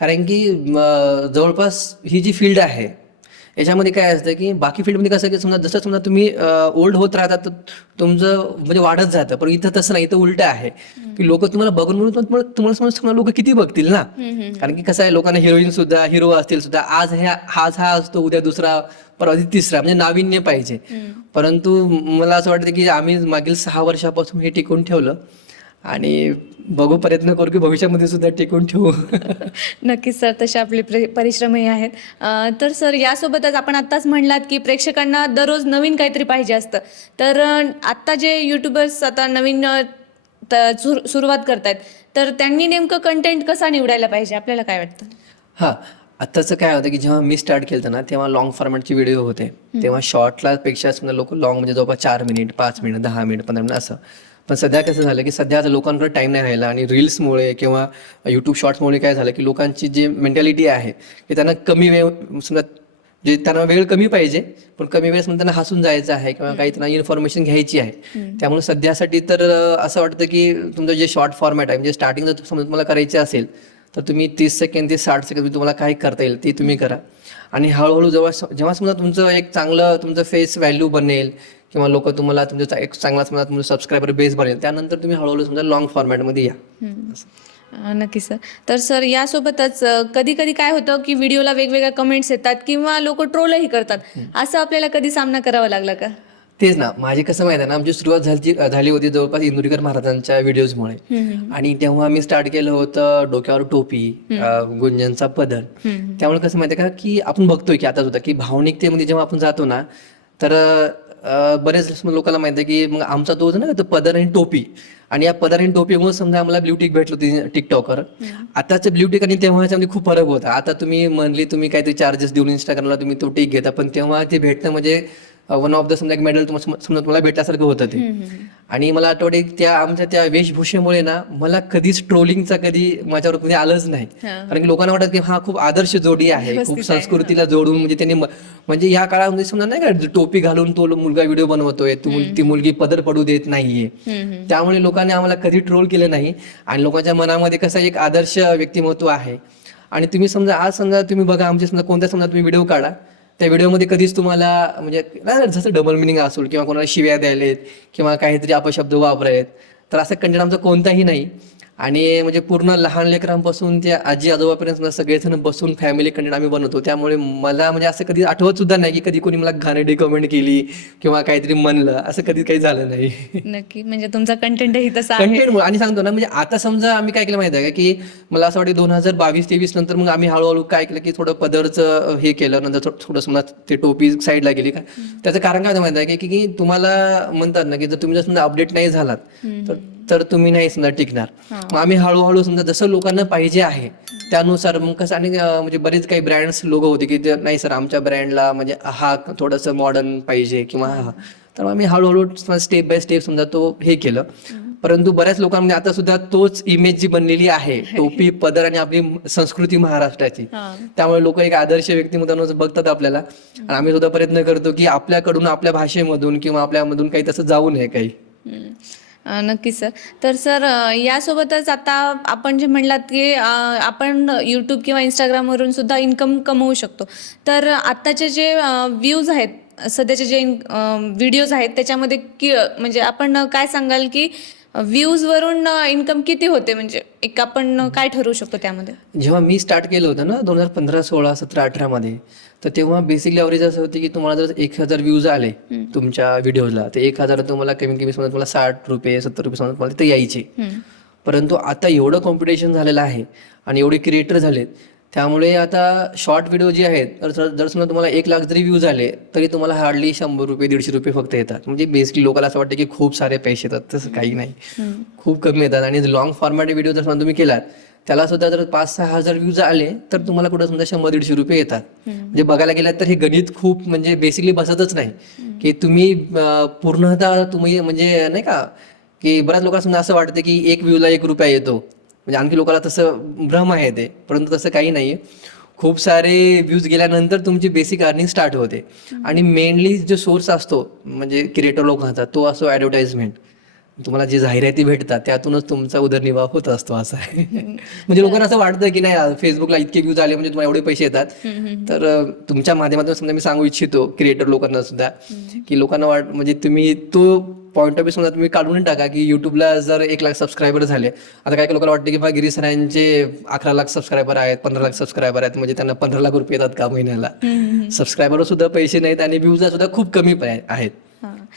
कारण की जवळपास ही जी फील्ड आहे याच्यामध्ये काय असतं की बाकी फील्डमध्ये कसं की समजा जसं समजा तुम्ही ओल्ड होत राहतात तर तुमचं म्हणजे वाढत जातं, पण इथं तसं नाही, इथं उलट आहे की लोक तुम्हाला बघून म्हणून तुम्हाला समजा लोक किती बघतील ना. कारण की कसं आहे, लोकांना हिरोईन सुद्धा, हिरो असतील सुद्धा, आज हा असतो, उद्या दुसरा, परवा तिसरा, म्हणजे नाविन्य पाहिजे. परंतु मला असं वाटतं की आम्ही मागील 6 वर्षापासून हे टिकून ठेवलं आणि बघू, प्रयत्न करू की भविष्यामध्ये सुद्धा टिकून ठेवू. नक्कीच सर, तसे आपले परिश्रमही आहेत. तर सर यासोबतच आपण आत्ताच म्हणलात की प्रेक्षकांना दररोज नवीन काहीतरी पाहिजे असतं, तर आत्ता जे यूट्यूबर्स आता नवीन सुरुवात करतायत तर त्यांनी नेमकं कंटेंट कसा निवडायला पाहिजे, आपल्याला काय वाटतं? हां, आत्ताचं काय होतं की जेव्हा मी स्टार्ट केलं ना तेव्हा लॉंग फॉर्मॅटचे व्हिडिओ होते. तेव्हा शॉर्टला पेक्षा समजा लोक लॉंग म्हणजे जवळपास 4 मिनिट, 5 मिनिट, 10 मिनिट, 15 मिनिट असं. पण सध्या कसं झालं की सध्या आता लोकांकडे टाईम नाही राहिला आणि रील्समुळे किंवा यूट्यूब शॉर्ट्समुळे काय झालं की लोकांची जी मेंटॅलिटी आहे की त्यांना कमी वेळ समजा जे त्यांना वेळ कमी पाहिजे पण कमी वेळेस त्यांना हसून जायचं आहे किंवा काही त्यांना इन्फॉर्मेशन घ्यायची आहे. त्यामुळे सध्यासाठी तर असं वाटतं की तुमचं जे शॉर्ट फॉर्मॅट आहे म्हणजे स्टार्टिंग जर समजा तुम्हाला करायचं असेल तर तुम्ही 30 सेकंड ते 60 सेकंद तुम्हाला काय करता येईल ते तुम्ही करा. आणि हळूहळू जेव्हा समजा तुमचं एक चांगलं तुमचं फेस व्हॅल्यू बनेल किंवा लोक तुम्हाला तुमचा एक चांगला समजा तुमचं सबस्क्रायबर बेस बनेल त्यानंतर तुम्ही हळूहळू समजा लॉंग फॉर्मॅटमध्ये या. नक्की सर. तर सर यासोबतच कधी कधी काय होतं की व्हिडिओला वेगवेगळ्या कमेंट्स येतात किंवा लोक ट्रोलही करतात, असं आपल्याला कधी सामना करावा लागला का? तेच ना, माझी कसं माहिती आहे ना, आमची सुरुवात झाली होती जवळपास इंदुरीकर महाराजांच्या व्हिडिओजमुळे. आणि तेव्हा आम्ही स्टार्ट केलं होतं डोक्यावर टोपी, गुंजनचा पदर. त्यामुळे कसं माहिती आहे का की आपण बघतोय की आता सुद्धा की भावनिकतेमध्ये जेव्हा आपण जातो ना तर बरेच लोकांना माहिती आहे की मग आमचा तो ना तो पदर आणि टोपी आणि या पदर आणि टोपीमुळे समजा आम्हाला ब्ल्यूटिक भेटलं होती टिकटॉकवर. आताचं ब्ल्यूटिक आणि तेव्हाच्यामध्ये खूप फरक होता. आता तुम्ही म्हणली तुम्ही काहीतरी चार्जेस देऊन इंस्टाग्रामला तुम्ही तो टिक घेता पण तेव्हा ते भेटणं म्हणजे वन ऑफ द समजा एक मेडल समजा तुम्हाला भेटल्यासारखं होतं ते. आणि मला आठवते त्या आमच्या त्या वेशभूषेमुळे ना मला कधीच ट्रोलिंगचा कधी माझ्यावर कधी आलंच नाही. कारण की लोकांना वाटत की हा खूप आदर्श जोडी आहे, खूप संस्कृतीला जोडून म्हणजे त्यांनी म्हणजे या काळामध्ये समजा नाही का टोपी घालून तो मुलगा व्हिडिओ बनवतोय, ती मुलगी पदर पडू देत नाहीये. त्यामुळे लोकांनी आम्हाला कधी ट्रोल केलं नाही आणि लोकांच्या मनामध्ये कसं एक आदर्श व्यक्तिमत्व आहे. आणि तुम्ही समजा आज समजा तुम्ही बघा आमचे समजा कोणत्या समजा तुम्ही व्हिडिओ काढा त्या व्हिडिओमध्ये कधीच तुम्हाला म्हणजे जसं डबल मिनिंग असेल किंवा कोणाला शिव्या द्यायलेत किंवा काहीतरी अपशब्द वापरायत तर असं कंटेंट आमचा कोणताही नाही. आणि म्हणजे पूर्ण लहान लेकरांपासून ते आजी आजोबापर्यंत सगळेजण बसून फॅमिली कंटेंट आम्ही बनवतो. त्यामुळे मला म्हणजे असं कधी आठवत सुद्धा नाही की कधी कोणी मला घाणेरडी कमेंट केली किंवा काहीतरी म्हणलं, असं कधी काही झालं नाही. नक्की, म्हणजे तुमचा कंटेंटही तसा आहे. कंटेंट आणि सांगतो ना म्हणजे आता समजा आम्ही काय केलं माहिती आहे का की मला असं वाटतं 2022-23 नंतर मग आम्ही हळूहळू काय केलं की थोडं पदरचं हे केलं, नंतर थोडं समजा ते टोपी साईडला गेली का. त्याचं कारण काय माहिती आहे की तुम्हाला म्हणतात ना की जर तुम्ही जर समजा अपडेट नाही झालात तर तुम्ही नाही समजा टिकणार. मग आम्ही हळूहळू समजा जसं लोकांना पाहिजे आहे त्यानुसार मग कसं आणि म्हणजे बरेच काही ब्रँड्स लोक होते की नाही सर आमच्या ब्रँडला म्हणजे हा थोडंसं मॉडर्न पाहिजे किंवा हा, तर आम्ही हळूहळू स्टेप बाय स्टेप समजा तो हे केलं. परंतु बऱ्याच लोकांमध्ये आता सुद्धा तोच इमेज जी बनलेली आहे टोपी पदर आणि आपली संस्कृती महाराष्ट्राची, त्यामुळे लोक एक आदर्श व्यक्तिमत्वानं बघतात आपल्याला. आणि आम्ही सुद्धा प्रयत्न करतो की आपल्याकडून आपल्या भाषेमधून किंवा आपल्यामधून काही तसं जाऊ नये काही. नक्की सर. तर सर यासोबतच आता आपण जे म्हणलात की आपण यूट्यूब किंवा इंस्टाग्रामवरून सुद्धा इन्कम कमवू शकतो. तर आत्ताचे जे व्ह्यूज आहेत, सध्याचे जे व्हिडिओज आहेत त्याच्यामध्ये म्हणजे आपण काय सांगाल की व्ह्यूजवरून इन्कम किती होते, म्हणजे एक आपण काय ठरवू शकतो त्यामध्ये? जेव्हा मी स्टार्ट केलं होतं ना 2015, 16, 17, 18 मध्ये तर तेव्हा बेसिकली ॲव्हरेज असं होती की तुम्हाला जर 1000 व्ह्यूज आले तुमच्या व्हिडिओला तर 1000 तुम्हाला कमीत कमी समजा तुम्हाला 60 रुपये 70 रुपये समजा तुम्हाला ते यायचे. परंतु आता एवढं कॉम्पिटिशन झालेलं आहे आणि एवढे क्रिएटर झालेत त्यामुळे आता शॉर्ट व्हिडिओ जे आहेत तर जर समजा तुम्हाला 1 लाख जरी व्ह्यूज आले तरी तुम्हाला हार्डली 100 रुपये 150 रुपये फक्त येतात. म्हणजे बेसिकली लोकांना असं वाटतं की खूप सारे पैसे येतात, तसं काही नाही, खूप कमी येतात. आणि लॉंग फॉर्मॅट व्हिडिओ जर समजा तुम्ही केलात त्याला सुद्धा जर 5-6 हजार व्ह्यूज आले तर तुम्हाला कुठं समजा 100-150 रुपये येतात. म्हणजे बघायला गेलात तर हे गणित खूप म्हणजे बेसिकली बसतच नाही की तुम्ही पूर्णतः तुम्ही म्हणजे नाही का की बऱ्याच लोकांना समजा असं वाटतं की 1 व्ह्यूला 1 रुपया येतो, म्हणजे आणखी लोकांना तसं भ्रम आहे ते, परंतु तसं काही नाहीये. खूप सारे व्ह्यूज गेल्यानंतर तुमची बेसिक अर्निंग स्टार्ट होते. आणि मेनली जो सोर्स असतो म्हणजे क्रिएटर लोकांचा तो असतो ॲडव्हर्टाइजमेंट. तुम्हाला जे जाहिराती भेटतात त्यातूनच तुमचा उदरनिर्वाह होत असतो असं आहे. म्हणजे लोकांना असं वाटतं की नाही फेसबुकला इतके व्ह्यूज आले म्हणजे तुम्हाला एवढे पैसे येतात. तर तुमच्या माध्यमातून समजा मी सांगू इच्छितो क्रिएटर लोकांना सुद्धा की लोकांना म्हणजे तुम्ही तो पॉईंट ऑफ व्ह्यू समजा तुम्ही काढून टाका की युट्यूबला जर 1 लाख सबस्क्रायबर झाले, आता काही लोकांना वाटतं की बा गिरीश सरांचे 11 लाख सबस्क्रायबर आहेत 15 लाख सबस्क्रायबर आहेत म्हणजे त्यांना 15 लाख रुपये येतात का महिन्याला. सबस्क्रायबर सुद्धा पैसे नाहीत आणि व्ह्यूजला सुद्धा खूप कमी आहेत.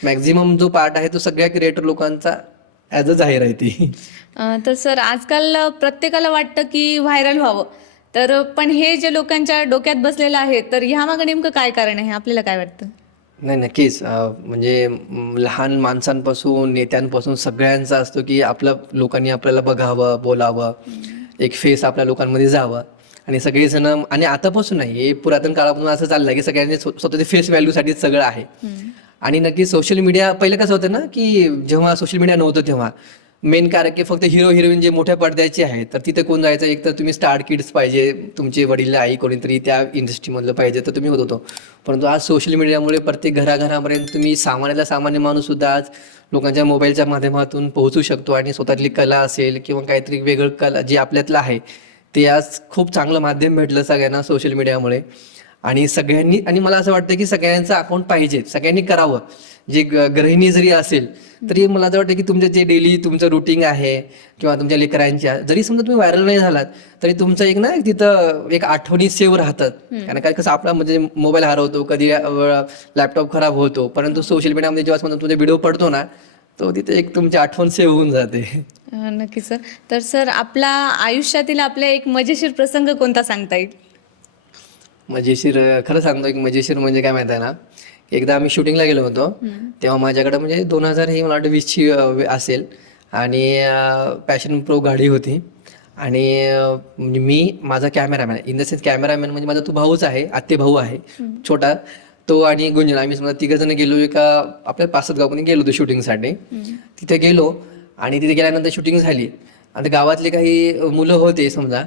मॅक्झिमम जो पार्ट आहे तो सगळ्या क्रिएटर लोकांचा ॲज अ जाहिराती. तर सर आजकाल प्रत्येकाला वाटतं की व्हायरल व्हावं, तर पण हे जे लोकांच्या डोक्यात बसलेलं आहे तर ह्यामागे नेमकं काय कारण आहे, आपल्याला काय वाटतं? नाही नक्कीच म्हणजे लहान माणसांपासून नेत्यांपासून सगळ्यांचा असतो की आपल्या लोकांनी आपल्याला बघावं बोलावं, एक फेस आपल्या लोकांमध्ये जावं. आणि सगळेजण आणि आतापासून नाही हे पुरातन काळापासून असं चाललंय की सगळ्यांनी स्वतःच्या फेस व्हॅल्यूसाठीच सगळं आहे. आणि नक्की सोशल मीडिया पहिलं कसं होतं ना, की जेव्हा सोशल मीडिया नव्हतं तेव्हा मेन कारण की फक्त हिरो हिरोईन जे मोठ्या पडद्याचे आहेत, तर तिथे कोण जायचं, एक तर तुम्ही स्टार किड्स पाहिजे, तुमचे वडील आई कोणीतरी त्या इंडस्ट्रीमधलं पाहिजे, तर तुम्ही होत होतो. परंतु आज सोशल मीडियामुळे प्रत्येक घराघरापर्यंत तुम्ही सामान्यातला सामान्य माणूस सुद्धा आज लोकांच्या मोबाईलच्या माध्यमातून पोहोचू शकतो आणि स्वतःतली कला असेल किंवा काहीतरी वेगळं कला जे आपल्यातलं आहे ते आज खूप चांगलं माध्यम भेटलं सगळ्यांना सोशल मीडियामुळे. आणि सगळ्यांनी, आणि मला असं वाटतं की सगळ्यांचं अकाउंट पाहिजे, सगळ्यांनी करावं. जे गृहिणी जरी असेल तरी मला असं वाटतं की तुमचं जे डेली तुमचं रुटीन आहे किंवा तुमच्या लेकरांच्या, जरी समजा तुम्ही व्हायरल नाही झालात तरी तुमचं एक ना तिथं एक आठवणी सेव्ह राहतात. कारण काय कसं आपला म्हणजे मोबाईल हरवतो, कधी लॅपटॉप खराब होतो, परंतु सोशल मीडियामध्ये जेव्हा समजा तुमचा व्हिडिओ पडतो ना, तो तिथे एक तुमची आठवण सेव्ह होऊन जाते. नक्की सर. तर सर, आपला आयुष्यातील आपल्या एक मजेशीर प्रसंग कोणता सांगता येईल? मजेशीर, खरं सांगतो, एक मजेशीर म्हणजे काय माहिती आहे ना, एकदा आम्ही शूटिंगला गेलो होतो, तेव्हा माझ्याकडे म्हणजे 2000 ही मला वाटतं 20ची असेल, आणि पॅशन प्रो गाडी होती. आणि म्हणजे मी, माझा cameraman, in the sense cameraman म्हणजे माझा तो भाऊच आहे, आत्ते भाऊ आहे छोटा, तो आणि गुंजन, आम्ही समजा तिघंजण गेलो एका आपल्या पासद गावामध्ये गेलो होतो शूटिंगसाठी. तिथे गेलो आणि तिथे गेल्यानंतर शूटिंग झाली आणि गावातले काही मुलं होते समजा,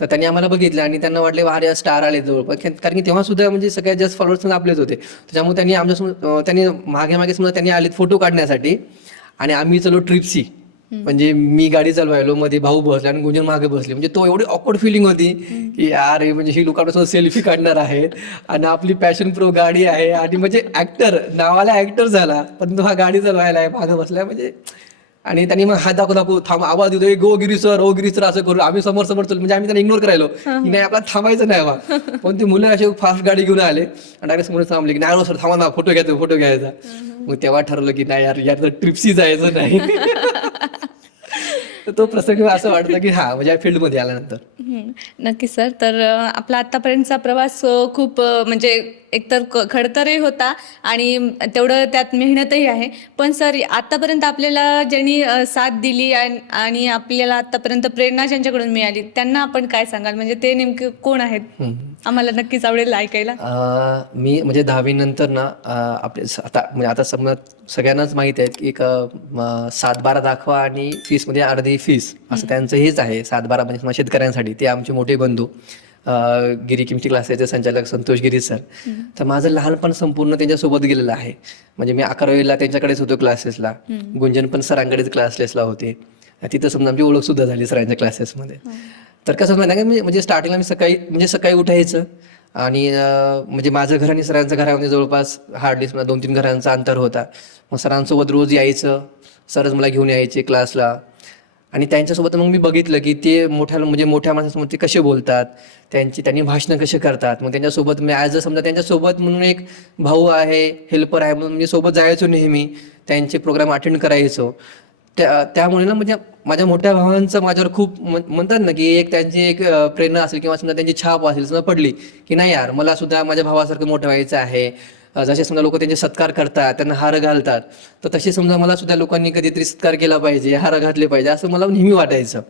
तर त्यांनी आम्हाला बघितलं आणि त्यांना वाटले अरे स्टार आले जवळपास, कारण की तेव्हा सुद्धा म्हणजे सगळ्यात जास्त फॉलोअर्स आपलेच होते. त्याच्यामुळे त्यांनी आमच्यासमोर, त्यांनी मागे मागे समजा त्यांनी आलेत फोटो काढण्यासाठी आणि आम्ही चलो ट्रिपसी, म्हणजे मी गाडी चालवायलो, मध्ये भाऊ बसले आणि गुंजन मागे बसले. म्हणजे तो एवढी ऑकवर्ड फिलिंग होती की यार हे म्हणजे ही लोकांसोबत सेल्फी काढणार आहेत आणि आपली पॅशन प्रो गाडी आहे, आणि म्हणजे ऍक्टर, नावाला ऍक्टर झाला पण तो हा गाडी चालवायला आहे, मागे बसलाय म्हणजे. आणि त्यांनी मग हात दाखवू थांब, आवाज देतो, गो गिरी सर, ओ गिरी सर, असं करू. आम्ही समोर समोर चल, म्हणजे आम्ही त्यांना इग्नोर करायलो की नाही आपल्याला थांबायचं नाही बा. पण ते मुलं असे फास्ट गाडी घेऊन आले आणि डायरेक्ट समोर थांबले की नाही सर थांबा ना, फोटो घ्यायचा, फोटो घ्यायचा. मग तेव्हा ठरवलं की नाही यार, यार ट्रिपसी जायचं नाही. तर तो प्रसंग असं वाटतं की हा म्हणजे फील्डमध्ये आल्यानंतर. नक्की सर. तर आपला आत्तापर्यंतचा प्रवास खूप म्हणजे एकतर खडतरही होता आणि तेवढं त्यात मेहनतही आहे. पण सर, आत्तापर्यंत आपल्याला ज्यांनी साथ दिली आणि आपल्याला आत्तापर्यंत प्रेरणा ज्यांच्याकडून मिळाली, त्यांना आपण काय सांगाल? म्हणजे ते नेमके कोण आहेत? आम्हाला नक्कीच आवडेल ऐकायला. मी म्हणजे 10वी नंतर ना आपले आता म्हणजे आता समजा सगळ्यांनाच माहिती आहे की एक 7-12 दाखवा आणि फीसमध्ये अर्धी फीस, असं त्यांचं हेच आहे. 7-12 म्हणजे समजा शेतकऱ्यांसाठी. ते आमचे मोठे बंधू गिरी केमिस्ट्री क्लासेसचे संचालक संतोष गिरी सर. तर माझं लहानपण संपूर्ण त्यांच्यासोबत गेलेलं आहे. म्हणजे मी 11वीला त्यांच्याकडेच होतो क्लासेसला, गुंजन पण सरांकडेच क्लासेसला होते. तिथं समजा आमची ओळख सुद्धा झाली सरांच्या क्लासेसमध्ये. तर कसं माहिती आहे का, म्हणजे स्टार्टिंगला मी सकाळी उठायचं आणि म्हणजे माझं घर आणि सरांचं घरामध्ये जवळपास हार्डली समजा 2-3 घरांचा अंतर होता. मग सरांसोबत रोज यायचं, सरच मला घेऊन यायचे क्लासला. आणि त्यांच्यासोबत मग मी बघितलं की ते म्हणजे मोठ्या माणसासमोर ते कसे बोलतात, त्यांनी भाषणं कसे करतात. मग त्यांच्यासोबत मी ॲज अ समजा त्यांच्यासोबत म्हणून एक भाऊ आहे, हेल्पर आहे म्हणून मी सोबत जायचो नेहमी, त्यांचे प्रोग्राम अटेंड करायचो. त्यामुळे ना म्हणजे माझ्या मोठ्या भावांचं माझ्यावर खूप म्हणतात ना की एक त्यांची एक प्रेरणा असेल किंवा समजा त्यांची छाप असेल समजा पडली की नाही यार, मला सुद्धा माझ्या भावासारखं मोठं व्हायचं आहे. जसे समजा लोक त्यांचे सत्कार करतात, त्यांना हार घालतात, तर तसे समजा मला सुद्धा लोकांनी कधीतरी सत्कार केला पाहिजे, हार घातले पाहिजे, असं मला नेहमी वाटायचं.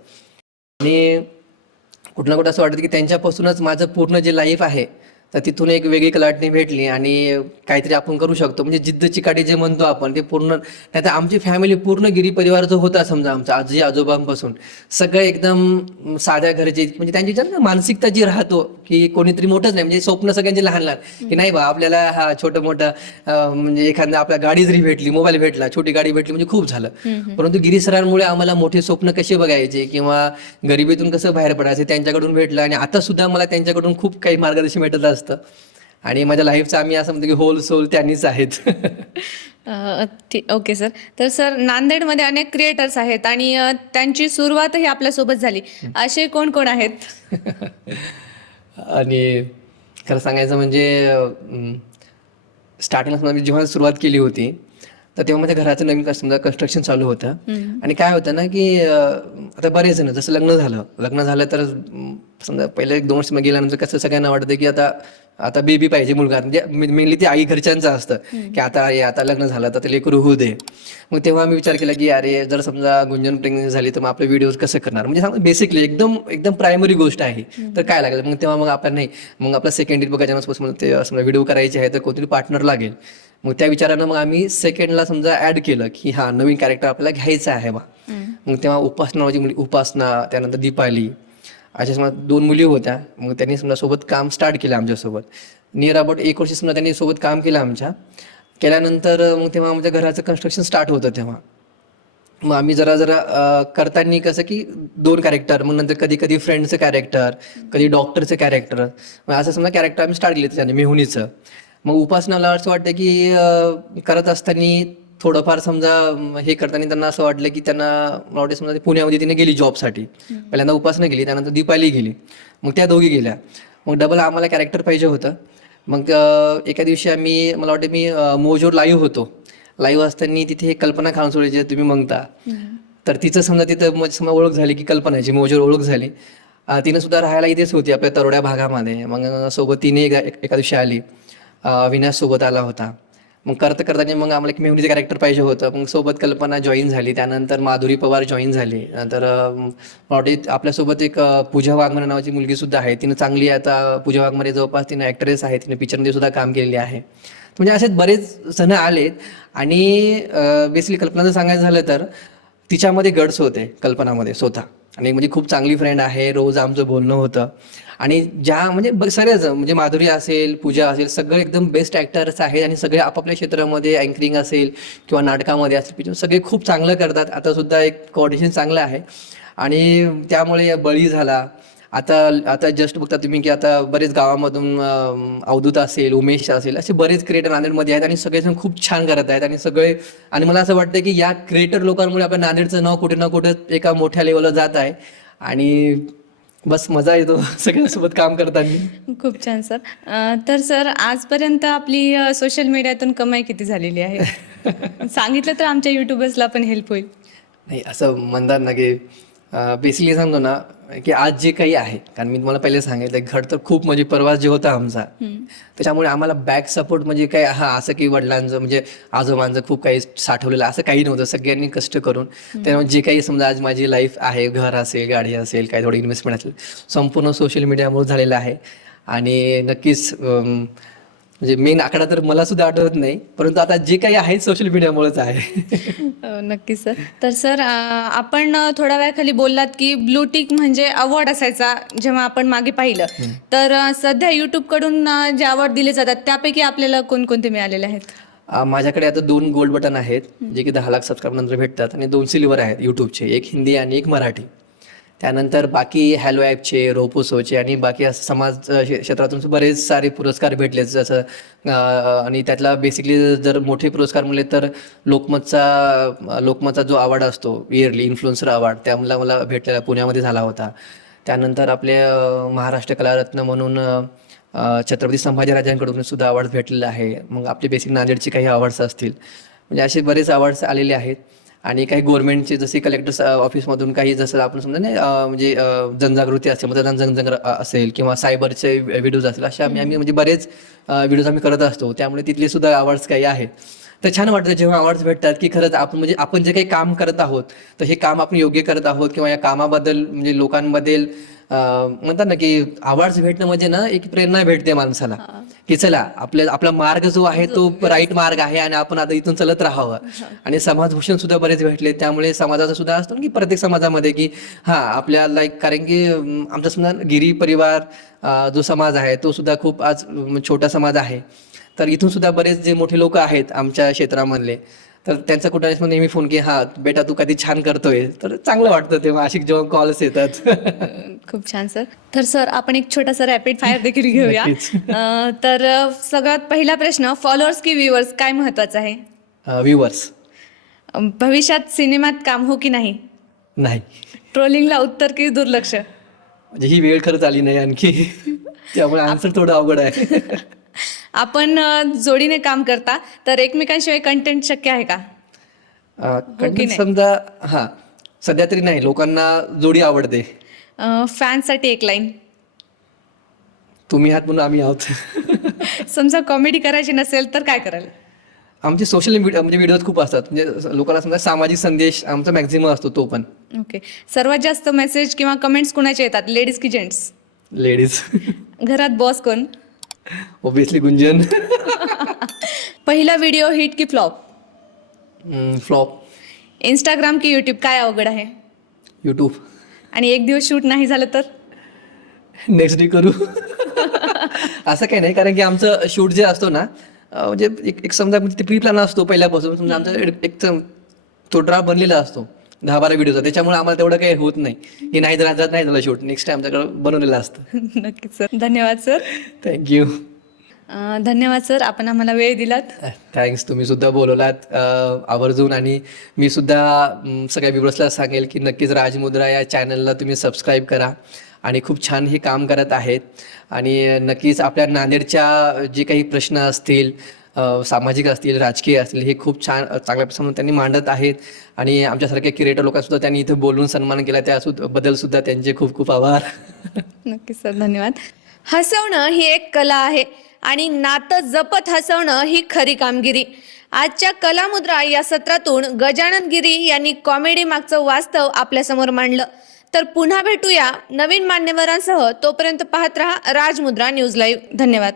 आणि कुठं ना कुठं असं वाटतं की त्यांच्यापासूनच माझं पूर्ण जे लाईफ आहे, तर तिथून एक वेगळी कलाटणी भेटली आणि काहीतरी आपण करू शकतो. म्हणजे जिद्द चिकाटी जे म्हणतो आपण ते पूर्ण. नाही तर आमची फॅमिली पूर्ण गिरी परिवार जो होता समजा आमचा आजी आजोबांपासून सगळं एकदम साध्या घरचे, म्हणजे त्यांची जी मानसिकता जी राहतो की कोणीतरी मोठंच नाही, म्हणजे स्वप्न सगळ्यांचे लहान लहान की नाही बा आपल्याला हा छोटं मोठं म्हणजे एखादा आपल्या गाडी जरी भेटली, मोबाईल भेटला, छोटी गाडी भेटली म्हणजे खूप झालं. परंतु गिरी सरांमुळे आम्हाला मोठे स्वप्न कसे बघायचे किंवा गरिबीतून कसं बाहेर पडायचे त्यांच्याकडून भेटलं. आणि आता सुद्धा मला त्यांच्याकडून खूप काही मार्गदर्शन भेटत असतं. आणि माझ्या लाईफचा आम्ही असं म्हणतो की होल सोल त्यांनीच आहेत. Okay sir. तर सर, नांदेडमध्ये अनेक क्रिएटर्स आहेत आणि त्यांची सुरुवातही आपल्यासोबत झाली. असे कोण कोण आहेत? आणि खरं सांगायचं म्हणजे स्टार्टिंगला मी जेव्हा सुरुवात केली होती तर तेव्हा माझ्या घराचं नवीन समजा कन्स्ट्रक्शन चालू होतं. आणि काय होतं ना की आता बरेच जण जसं लग्न झालं तर समजा पहिले 1-2 वर्ष गेल्यानंतर कसं सगळ्यांना वाटतं की आता आता बेबी पाहिजे मुलगा, म्हणजे मेनली ते आई घरच्यांचं असतं की आता लग्न झालं तर ते लेकरू होऊ दे. मग तेव्हा आम्ही विचार केला की अरे जर समजा गुंजन प्रेग्नेंट झाली तर मग आपले व्हिडिओज कसं करणार, म्हणजे बेसिकली एकदम एकदम प्रायमरी गोष्ट आहे. तर काय लागेल मग तेव्हा मग आपण नाही, मग आपला सेकंड बघायच्या ते समजा व्हिडिओ करायचे आहे तर कोणतरी पार्टनर लागेल. मग त्या विचारानं मग आम्ही सेकंडला समजा ऍड केलं की हा नवीन कॅरेक्टर आपल्याला घ्यायचं आहे बा. मग तेव्हा उपासना माझी मुली, उपासना, त्यानंतर दीपाली, अशा समजा 2 मुली होत्या. मग त्यांनी समजा सोबत काम स्टार्ट केलं आमच्यासोबत. नियर अबाउट 1 वर्ष समजा त्यांनी सोबत काम केलं आमच्या. केल्यानंतर मग तेव्हा आमच्या घराचं कन्स्ट्रक्शन स्टार्ट होतं तेव्हा. मग आम्ही जरा जरा करताना कसं की 2 कॅरेक्टर, मग नंतर कधी कधी फ्रेंडचं कॅरेक्टर, कधी डॉक्टरचं कॅरेक्टर, मग असं समजा कॅरेक्टर आम्ही स्टार्ट केलं त्याच्याने मेहुणीचं. मग उपासनाला असं वाटतं की करत असताना थोडंफार समजा हे करताना त्यांना असं वाटलं की त्यांना मला वाटतं समजा पुण्यामध्ये तिने गेली जॉबसाठी. पहिल्यांदा उपासना गेली, त्यानंतर दीपाली गेली, मग त्या दोघी गेल्या. मग डबल आम्हाला कॅरेक्टर पाहिजे होतं. मग एका दिवशी आम्ही, मला वाटतं मी मोजोर लाईव्ह होतो. लाईव्ह असताना तिथे कल्पना खानसोळे जे तुम्ही म्हणता, तर तिचं समजा तिथं समजा ओळख झाली की कल्पनाची मोजोर ओळख झाली. तिनं सुद्धा राहायला इथेच होती आपल्या तरोड्या भागामध्ये. मग सोबत तिने एका दिवशी आली, अविनाश सोबत आला होता. मग करताना मग आम्हाला एक मेहुणीचं कॅरेक्टर पाहिजे होतं. मग सोबत कल्पना जॉईन झाली, त्यानंतर माधुरी पवार जॉईन झाली. नंतर मला वाटतं आपल्यासोबत एक पूजा वाघमारे नावाची मुलगी सुद्धा आहे. तिनं चांगली, आता पूजा वाघमारे जवळपास तिनं ॲक्ट्रेस आहे, तिने पिक्चरमध्ये सुद्धा काम केलेले आहे. म्हणजे असे बरेच जण आलेत. आणि बेसिकली कल्पनाचं सांगायचं झालं तर तिच्यामध्ये गट्स होते कल्पनामध्ये स्वतः, आणि म्हणजे खूप चांगली फ्रेंड आहे, रोज आमचं बोलणं होतं. आणि ज्या म्हणजे सगळेच, म्हणजे माधुरी असेल, पूजा असेल, सगळे एकदम बेस्ट ॲक्टर्स आहेत आणि सगळे आपापल्या क्षेत्रामध्ये अँकरिंग असेल किंवा नाटकामध्ये असेल सगळे खूप चांगलं करतात. आता सुद्धा एक कोऑर्डिनेशन चांगलं आहे आणि त्यामुळे बळी झाला. आता जस्ट बघता तुम्ही की आता बरेच गावामधून अवधूत असेल, उमेश असेल, असे बरेच क्रिएटर नांदेडमध्ये आहेत आणि सगळेजण खूप छान करत आहेत. आणि सगळे, आणि मला असं वाटतं की या क्रिएटर लोकांमुळे आपल्या नांदेडचं नाव कुठे ना कुठे एका मोठ्या लेवलला जात आहे. आणि बस मजा येतो सगळ्यांसोबत काम करताना. खूप छान सर. तर सर आजपर्यंत आपली सोशल मीडियातून कमाई किती झालेली आहे? सांगितलं तर आमच्या युट्यूबर्सला पण हेल्प होईल. नाही, असं म्हणतात ना की बेसिकली सांगतो ना की आज जे काही आहे, कारण मी तुम्हाला पहिले सांगितलं घर तर खूप म्हणजे प्रवास जे होता आमचा, त्याच्यामुळे आम्हाला बॅक सपोर्ट म्हणजे काय असं की वडिलांचं म्हणजे आजोबांचं खूप काही साठवलेलं असं काही नव्हतं. सगळ्यांनी कष्ट करून त्यामुळे जे काही समजा आज माझी लाईफ आहे, घर असेल, गाडी असेल, काही थोडी इन्व्हेस्टमेंट असेल, संपूर्ण सोशल मीडियामुळे झालेलं आहे. आणि नक्कीच म्हणजे मेन आकडा तर मला सुद्धा आठवत नाही, परंतु आता जे काही आहे सोशल मीडियामुळेच आहे. नक्कीच सर. तर सर आपण थोड्या वेळाखाली बोललात की ब्लू टिक म्हणजे अवॉर्ड असायचा जेव्हा आपण मागे पाहिलं. तर सध्या यूट्यूबकडून जे अवॉर्ड दिले जातात त्यापैकी आपल्याला कोणकोणते मिळालेले आहेत? माझ्याकडे आता 2 गोल्ड बटन आहेत, जे की 10 लाख सबस्क्राईब नंतर भेटतात, आणि 2 सिल्वर आहेत यूट्यूबचे, एक हिंदी आणि एक मराठी. त्यानंतर बाकी हॅलो ॲपचे, रोपोसोचे आणि बाकी असं समाज क्षेत्रातून बरेच सारे पुरस्कार भेटले. जसं आणि त्यातला बेसिकली जर मोठे पुरस्कार म्हणले तर लोकमतचा जो अवॉर्ड असतो इयरली, इन्फ्लुएन्सर अवॉर्ड, त्यामुळे मला भेटलेला पुण्यामध्ये झाला होता. त्यानंतर आपले महाराष्ट्र कलारत्न म्हणून छत्रपती संभाजीराजांकडून सुद्धा अवॉर्ड भेटलेला आहे. मग आपले बेसिक नांदेडचे काही अवॉर्ड्स असतील, म्हणजे असे बरेच अवॉर्ड्स आलेले आहेत. आणि काही गव्हर्नमेंटचे जसे कलेक्टर ऑफिसमधून काही, जसं आपण समजा नाही म्हणजे जनजागृती असेल, मतदान जनजागृती असेल किंवा सायबरचे व्हिडिओज असेल, अशा आम्ही म्हणजे बरेच व्हिडिओज आम्ही करत असतो. त्यामुळे तिथले सुद्धा अवॉर्ड्स काही आहेत. तर छान वाटतं जेव्हा अवॉर्ड्स भेटतात की खरंच आपण म्हणजे आपण जे काही काम करत आहोत तर हे काम आपण योग्य करत आहोत, किंवा या कामाबद्दल म्हणजे लोकांमध्ये म्हणतात ना की अवॉर्ड्स भेटणं म्हणजे ना एक प्रेरणा भेटते माणसाला की चला आपला मार्ग जो आहे तो राईट मार्ग आहे आणि आपण आता इथून चलत राहावं. आणि समाजभूषण सुद्धा बरेच भेटले. त्यामुळे समाजाचा सुद्धा असतो की प्रत्येक समाजामध्ये की आपल्याला कारण की आमचा समजा गिरी परिवार जो समाज आहे तो सुद्धा खूप आज छोटा समाज आहे. तर इथून सुद्धा बरेच जे मोठे लोक आहेत आमच्या क्षेत्रामधले, तर त्यांचा कुठे नेहमी फोन की बेटा तू कधी छान करतोय, तर चांगलं वाटतं तेव्हा अशी जेव्हा कॉल्स येतात. खूप छान सर. तर सर आपण एक छोटासा रॅपिड फायर देखील घेऊया. तर सगळ्यात पहिला प्रश्न, फॉलोअर्स की व्ह्युअर्स, काय महत्वाचं आहे? व्ह्युअर्स. भविष्यात सिनेमात काम हो की नाही? नाही. ट्रोलिंगला उत्तर की दुर्लक्ष? म्हणजे ही वेळ खरंच आली नाही आणखी, त्यामुळे आन्सर थोडं अवघड आहे. आपण जोडीने काम करता तर एकमेकांशिवाय कंटेंट शक्य आहे का? कंटेंट समजा सध्या तरी नाही, लोकांना जोडी आवडते. फॅनसाठी एक लाईन. तुम्ही आहात म्हणून आम्ही आहोत. समजा कॉमेडी करायची नसेल तर काय कराल? आमचे सोशल मीडिया म्हणजे व्हिडिओज खूप असतात, म्हणजे लोकांना समजा सामाजिक संदेश आमचा मॅक्झिमम असतो तो पण. ओके. सर्वात जास्त मेसेज किंवा कमेंट्स कुणाचे येतात, लेडीज की जेंट्स? लेडीज. घरात बॉस कोण? ऑब्विसली गुंजन. पहिला व्हिडिओ हिट की फ्लॉप? फ्लॉप. इंस्टाग्राम की यूट्यूब, काय अवघड आहे? यूट्यूब. आणि एक दिवस शूट नाही झालं तर? नेक्स्ट डे करू. असं काही नाही, कारण की आमचं शूट जे असतो ना, म्हणजे एक समजा म्हणजे प्री प्लॅन असतो पहिल्यापासून. समजा आमचा एक तो ड्राफ्ट बनलेला असतो 10-12 व्हिडिओचा, त्याच्यामुळे आम्हाला तेवढं काही होत नाही की नाही झालं शूट, नेक्स्ट टाइम आमच्याकडे बनवलेलं असतं. नक्कीच सर. धन्यवाद सर. थँक्यू. धन्यवाद सर, आपण आम्हाला वेळ दिलात. थँक्स, तुम्ही सुद्धा बोलवलात आवर्जून. आणि मी सुद्धा सगळ्या व्ह्युअर्सला सांगेल की नक्कीच राजमुद्रा या चॅनलला तुम्ही सबस्क्राईब करा आणि खूप छान हे काम करत आहेत. आणि नक्कीच आपल्या नांदेडच्या जे काही प्रश्न असतील, सामाजिक असतील, राजकीय असतील, हे खूप चांगल्या प्रमाणात त्यांनी मांडत आहेत. आणि आमच्यासारख्या क्रिएटर लोकांसुद्धा त्यांनी इथं बोलून सन्मान केला, त्याबद्दल सुद्धा त्यांचे खूप खूप आभार. नक्कीच सर, धन्यवाद. हसवणं ही एक कला आहे आणि नातं जपत हसवणं ही खरी कामगिरी. आजच्या कलामुद्रा या सत्रातून गजानन गिरी यांनी कॉमेडी मागचं वास्तव आपल्यासमोर मांडलं. तर पुन्हा भेटूया नवीन मान्यवरांसह. तोपर्यंत पाहत रहा राजमुद्रा न्यूज लाईव्ह. धन्यवाद.